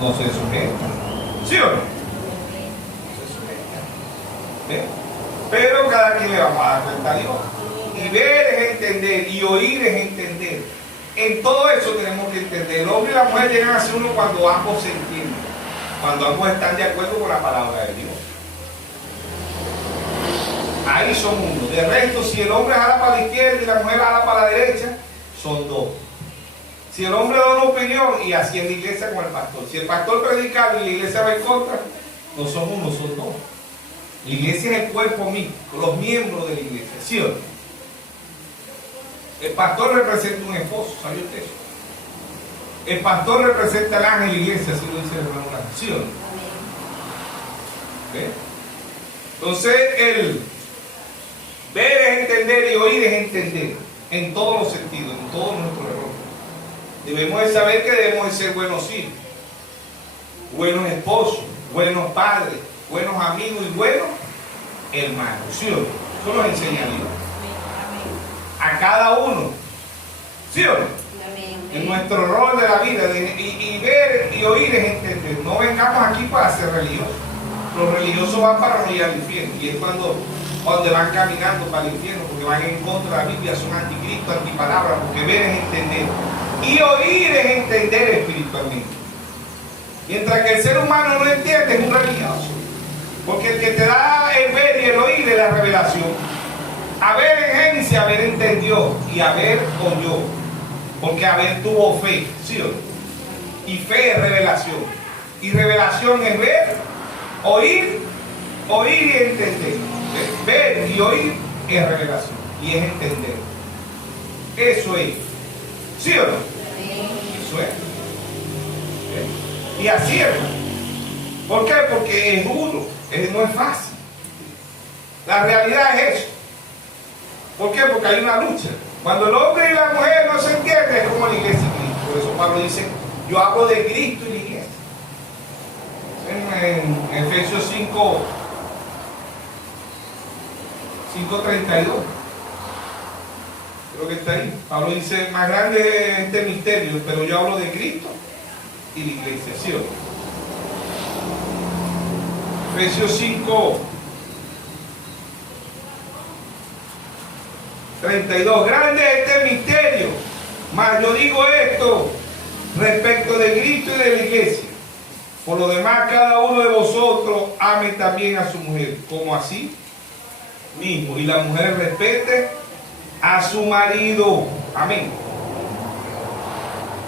no se sujetan. ¿Sí o no? No se sujetan. ¿Ven? Pero cada quien le vamos a dar cuenta a Dios. Y ver es entender, y oír es entender. En todo eso tenemos que entender. El hombre y la mujer llegan a ser uno cuando ambos se entienden, cuando ambos están de acuerdo con la palabra de Dios. Ahí son uno. De resto, si el hombre jala para la izquierda y la mujer jala para la derecha, son dos. Si el hombre da una opinión, y así en la iglesia con el pastor, si el pastor predica y la iglesia va en contra, no son uno, son dos. La iglesia es el cuerpo mío, los miembros de la iglesia, ¿sí o no? El pastor representa un esposo, ¿sabe usted eso? El pastor representa al ángel de la iglesia, así lo dice el hermano Blanco, ¿sí o no? ¿Ve? Entonces, el ver es entender y oír es entender, en todos los sentidos, en todos nuestros errores. Debemos de saber que debemos de ser buenos hijos, buenos esposos, buenos padres, buenos amigos y buenos hermanos, ¿sí o no? Eso nos enseña Dios. A cada uno, ¿sí o no? En nuestro rol de la vida, y ver y oír es entender. No vengamos aquí para ser religiosos. Los religiosos van para no ir al infierno, y es cuando van caminando para el infierno, porque van en contra de la Biblia, son anticristo, antipalabras, porque ver es entender. Y oír es entender espiritualmente. Mientras que el ser humano no entiende, es un religioso. Porque el que te da el ver y el oír es la revelación. Abel en Génesis, Abel entendió y Abel oyó, porque Abel tuvo fe, ¿sí o no? Y fe es revelación, y revelación es ver, oír y entender. Ver y oír es revelación y es entender. Eso es, ¿sí o no? Eso es. Y así es. ¿Por qué? Porque es duro, no es fácil. La realidad es eso. ¿Por qué? Porque hay una lucha. Cuando el hombre y la mujer no se entienden, es como la iglesia y Cristo. Por eso Pablo dice, yo hablo de Cristo y la iglesia. En Efesios 5:32. Creo que está ahí. Pablo dice, más grande es este misterio, pero yo hablo de Cristo y la iglesia, ¿sí o no? Efesios 5:32. Grande es este misterio, mas yo digo esto respecto de Cristo y de la iglesia. Por lo demás, cada uno de vosotros ame también a su mujer, como a sí mismo, y la mujer respete a su marido. Amén.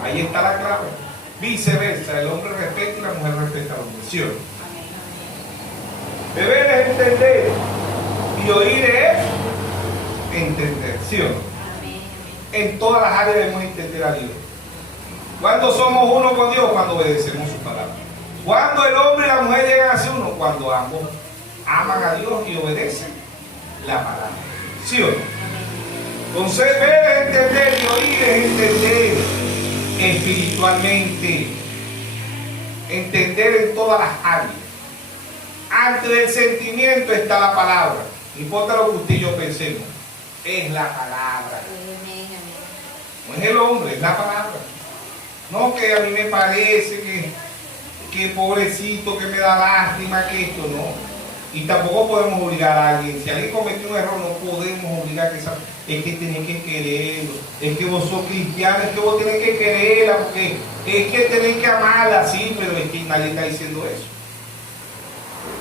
Ahí está la clave. Viceversa, el hombre respeta y la mujer respeta al hombre, ¿sí o no? Beber es entender y oír es entender, ¿sí o no? En todas las áreas debemos entender a Dios. ¿Cuándo somos uno con Dios? Cuando obedecemos su palabra. Cuando el hombre y la mujer llegan a ser uno, cuando ambos aman a Dios y obedecen la palabra, ¿sí o no? Entonces ver es entender y oír es entender espiritualmente, entender en todas las áreas. Antes del sentimiento está la palabra. No importa lo que usted y yo pensemos, es la palabra. No es el hombre, es la palabra. No que a mí me parece que pobrecito, que me da lástima, que esto no. Y tampoco podemos obligar a alguien. Si alguien cometió un error, no podemos obligar a que esa. Es que tenés que quererlo. Es que vos sos cristiano, es que vos tenés que quererla, porque es que tenés que amarla, sí, pero es que nadie está diciendo eso.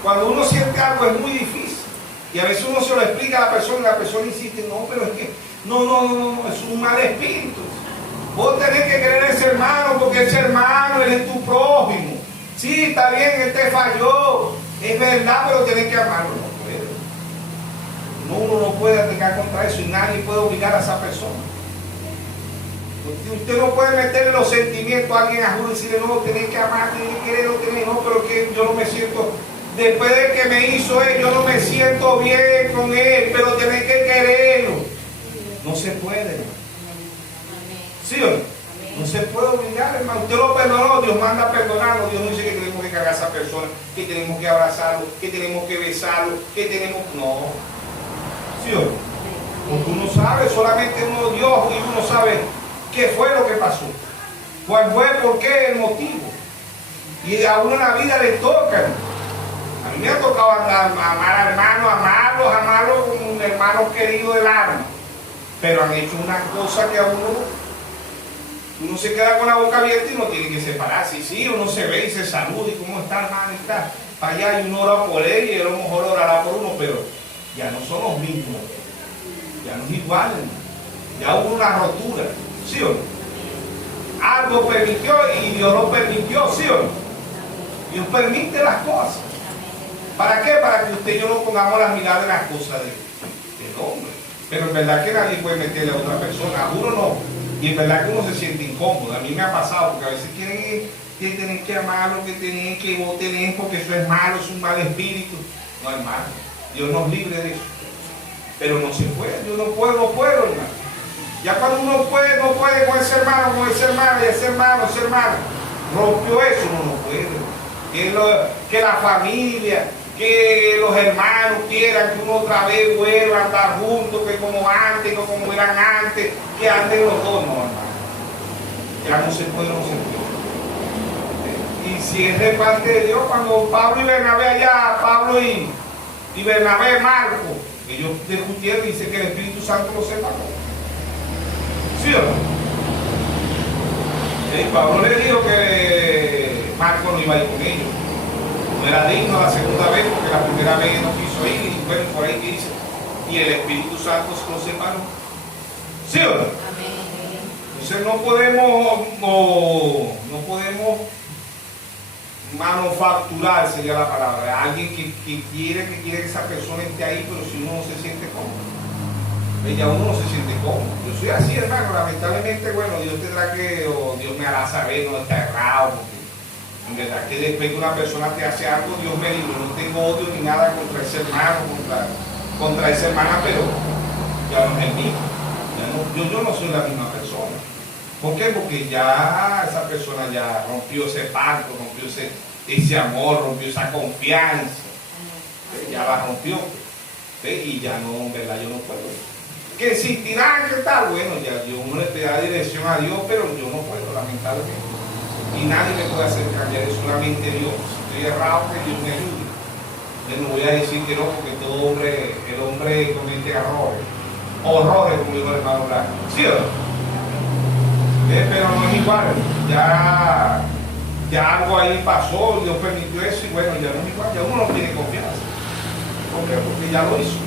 Cuando uno siente algo es muy difícil. Y a veces uno se lo explica a la persona insiste, no, pero es que no, es un mal espíritu. Vos tenés que querer a ese hermano porque ese hermano, él es tu prójimo. Sí, está bien, él te falló, es verdad, pero tenés que amarlo. No, uno no puede atacar contra eso y nadie puede obligar a esa persona. Usted no puede meterle los sentimientos a alguien a juro y decirle, no, tenés que amar, tenés que quererlo, no, pero que yo no me siento, después de que me hizo él, yo no me siento bien con él, pero tenés que quererlo. No se puede, hermano. ¿Sí o no? No se puede obligar, hermano. Usted lo perdonó, Dios manda a perdonarlo. Dios no dice que tenemos que cargar a esa persona, que tenemos que abrazarlo, que tenemos que besarlo, que tenemos... No. ¿Sí o no? Porque uno sabe, solamente uno Dios y uno sabe qué fue lo que pasó. ¿Cuál fue, por qué, el motivo? Y a uno en la vida le toca. A mí me ha tocado amar a hermanos, amarlos como un hermano querido del alma. Pero han hecho una cosa que a uno se queda con la boca abierta y uno tiene que separarse. Y sí, uno se ve y se saluda y cómo está, hermano, y está para allá, y uno ora por él y él a lo mejor orará por uno, pero ya no son los mismos, ya no es igual, ya hubo una rotura, ¿sí o no? Algo permitió y Dios lo permitió, ¿sí o no? Dios permite las cosas. ¿Para qué? Para que usted y yo no pongamos las miradas en las cosas del hombre. Pero en verdad que nadie puede meterle a otra persona, a uno no. Y en verdad que uno se siente incómodo. A mí me ha pasado, porque a veces quieren que tienen que amarlo, que tienen que vos tenés, porque eso es malo, es un mal espíritu. No, hermano, Dios nos libre de eso. Pero no se puede, yo no puedo, hermano. Ya cuando uno puede, no puede con ese hermano, y ese hermano, rompió eso, uno no puede. Que la familia, que los hermanos quieran que uno otra vez vuelva a andar juntos, que como antes, que como eran antes, que anden los dos, no, hermano. Ya no se puede. Y si es de parte de Dios, cuando Pablo y Bernabé allá, Pablo y Bernabé, Marco, ellos discutieron y dice que el Espíritu Santo los separó. ¿Sí o no? Y Pablo le dijo que Marco no iba a ir con ellos. No era digno la segunda vez porque la primera vez no quiso ir y bueno, por ahí que dice. Y el Espíritu Santo se los separó. ¿Sí o no? Entonces no podemos manufacturar, sería la palabra. Alguien que quiere que esa persona esté ahí, pero si uno no se siente cómodo. Ya uno no se siente cómodo. Yo soy así, hermano. Lamentablemente, bueno, Dios tendrá que, o Dios me hará saber, no está errado. En verdad que después que una persona te hace algo, Dios me libre. No tengo odio ni nada contra ese hermano, contra esa hermana, pero ya no es el mismo. Yo no soy la misma persona. ¿Por qué? Porque ya esa persona ya rompió ese pacto, rompió ese amor, rompió esa confianza. Ya la rompió. Y ya no, en verdad, yo no puedo. Que insistirán, ¿qué tal? Bueno, ya uno le pedirá dirección a Dios, pero yo no puedo, lamentablemente. Y nadie me puede hacer cambiar, es solamente Dios. Si estoy errado, que Dios me ayude. Yo no voy a decir que no, porque todo hombre, el hombre comete errores. Horrores, como dijo el hermano Blanco. ¿Sí o no? Pero no es igual. Ya algo ahí pasó, Dios permitió eso y bueno, ya no es igual. Ya uno no tiene confianza. ¿Por qué? Porque ya lo hizo.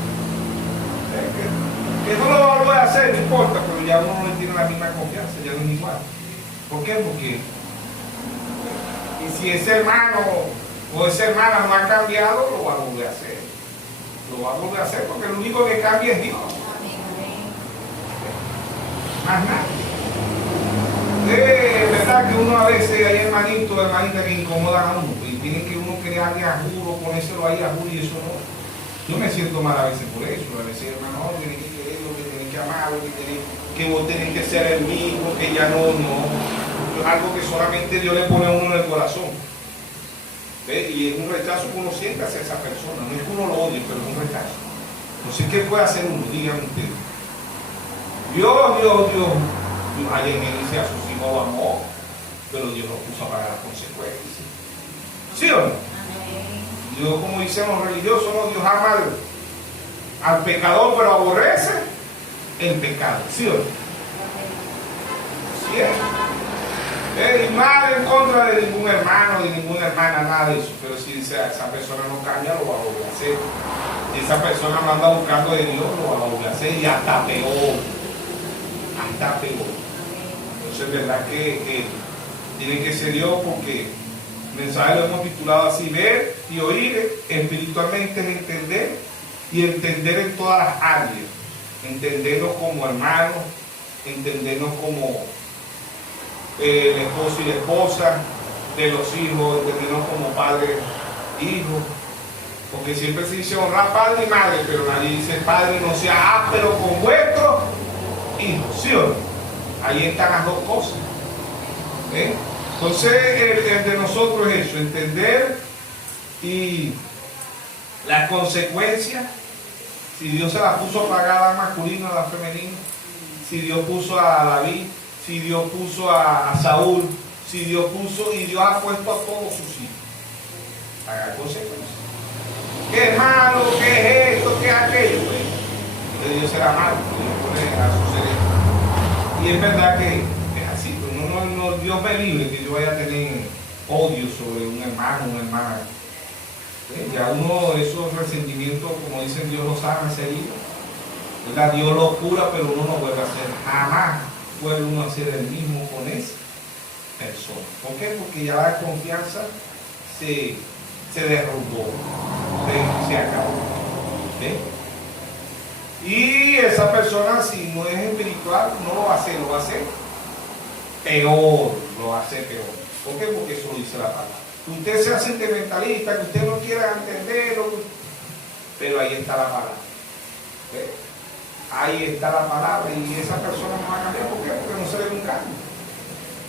Que no lo va a volver a hacer, no importa, pero ya uno no tiene la misma confianza, ya no es igual. ¿Por qué? Porque y si ese hermano o esa hermana no ha cambiado, lo va a volver a hacer. Lo va a volver a hacer porque lo único que cambia es Dios. Más nada. Es verdad que uno a veces hay hermanitos, hermanitas que incomodan a uno y tienen que uno querer a alguien a juro, ponérselo ahí a juro y eso no. Yo me siento mal a veces por eso, a veces hermano, tienen que quererlo, que tienen que amarlo, que vos tenés que ser el mismo, que ya no. Es algo que solamente Dios le pone a uno en el corazón. ¿Ve? Y es un rechazo que uno siente hacia esa persona. No es que uno lo odie, pero es un rechazo. Entonces, ¿qué puede hacer uno? Díganme ustedes. Dios a dice a sus hijos lo amó, pero Dios lo puso a pagar las consecuencias. ¿Sí o no? Dios, como dicen los religiosos, ¿no? Dios ama al pecador, pero aborrece el pecado. ¿Sí o no? ¿Sí es? Y mal en contra de ningún hermano, de ninguna hermana, nada de eso. Pero si esa persona no cambia, lo va a volver a hacer. Si esa persona no anda buscando de Dios, lo va a volver a hacer y hasta peor. Hasta peor. Entonces es verdad que tiene que ser Dios porque el mensaje lo hemos titulado así: ver y oír espiritualmente es entender y entender en todas las áreas, entendernos como hermanos, entendernos como el esposo y la esposa, de los hijos, entendernos como padre e hijo, porque siempre se dice honrar padre y madre, pero nadie dice padre no sea áspero con vuestros hijos, ¿sí o no? Ahí están las dos cosas. Entonces el de nosotros es eso, entender y las consecuencias, si Dios se las puso pagada al masculino, a la femenina, si Dios puso a David, si Dios puso a Saúl, si Dios puso y Dios ha puesto a todos sus hijos. Haga consecuencias. ¿Qué es malo? ¿Qué es esto? ¿Qué es aquello? Pues, Dios será malo, Dios pone a su cerebro. Y es verdad que es así, pero no, Dios me libre que yo vaya a tener odio sobre un hermano, una hermana. Ya uno, esos resentimientos, como dicen, Dios los sana enseguida. Dios lo cura, pero uno no vuelve a ser, jamás vuelve uno a ser el mismo con esa persona. ¿Por qué? Porque ya la confianza se derrumbó, se acabó. Y esa persona, si no es espiritual, no lo va a hacer, lo va a hacer peor, lo va a hacer peor. ¿Por qué? Porque eso lo dice la palabra. Que usted sea sentimentalista, que usted no quiera entenderlo, pero ahí está la palabra. Ahí está la palabra y esa persona no va a cambiar. ¿Por qué? Porque no se le ve un cambio.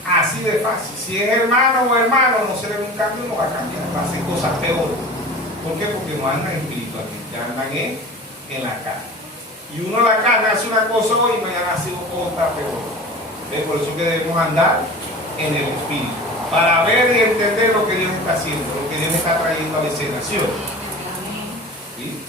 Así de fácil. Si es hermano o hermano, no se le ve un cambio, no va a cambiar. Va a hacer cosas peores. ¿Por qué? Porque no andan espiritualmente, andan en la carne. Y uno en la carne hace una cosa hoy y mañana hace otra peor. Por eso que debemos andar en el espíritu, para ver y entender lo que Dios está haciendo, lo que Dios está trayendo a la escena. ¿Sí? ¿Sí?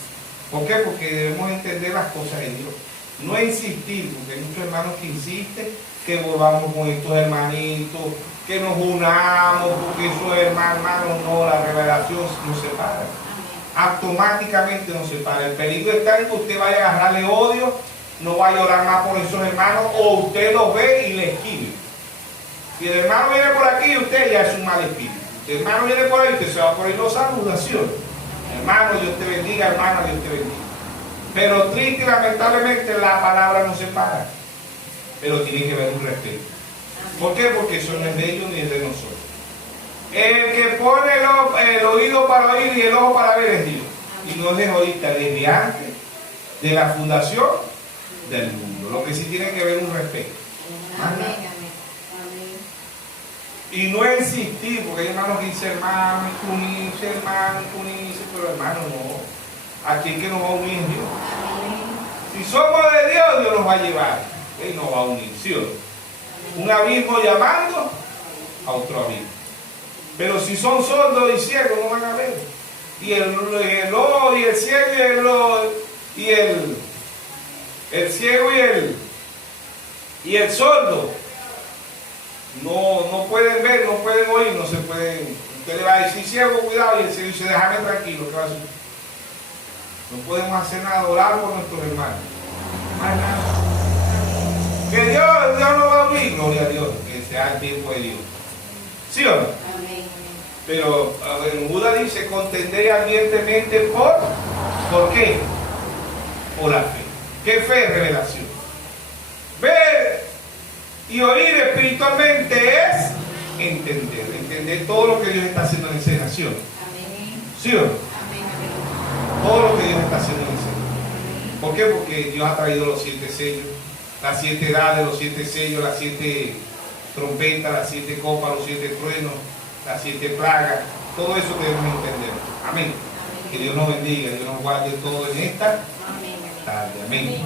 ¿Por qué? Porque debemos entender las cosas de Dios. No insistir, porque hay muchos hermanos que insisten que volvamos con estos hermanitos, que nos unamos, porque esos hermanos, no, la revelación nos separa. Automáticamente nos separa. El peligro está en que usted vaya a agarrarle odio, no vaya a orar más por esos hermanos, o usted los ve y le esquive. Si el hermano viene por aquí, usted ya es un mal espíritu. Si el hermano viene por ahí, usted se va por ahí, no saludación. Hermano, Dios te bendiga, hermana, Dios te bendiga. Pero triste y lamentablemente la palabra no se para. Pero tiene que haber un respeto. ¿Por qué? Porque eso no es de ellos ni es de nosotros. El que pone el oído para oír y el ojo para ver es Dios. Y no es de ahorita, desde antes de la fundación del mundo. Lo que sí tiene que haber un respeto. Amén. Y no insistir, porque hay hermanos que dicen hermano, unirse, pero hermano no. Aquí es que nos va a unir Dios. Si somos de Dios, Dios nos va a llevar. Él nos va a unir, ¿sí o no? Un abismo llamando a otro abismo. Pero si son sordos y ciegos, no van a ver. Y el ciego y el sordo no pueden ver, no pueden oír, no se pueden. Usted le va a decir ciego, cuidado, y el ciego dice, déjame tranquilo, ¿qué va a hacer? No podemos hacer nada, orar por nuestros hermanos. Más nada. Que Dios nos va a unir, gloria a Dios, que sea el tiempo de Dios. ¿Sí o no? Amén. Pero en Buda dice, contender ardientemente ¿por qué? Por la fe. ¿Qué fe? Revelación. Ver y oír espiritualmente es entender todo lo que Dios está haciendo en esa nación. ¿Sí o no? Todo lo que Dios está haciendo en esa nación. ¿Por qué? Porque Dios ha traído los 7 sellos, las 7 edades, los 7 sellos, las 7 trompetas, las 7 copas, los 7 truenos, las 7 plagas. Todo eso debemos entender. Amén. Que Dios nos bendiga, Dios nos guarde todo en esta tarde. Amén.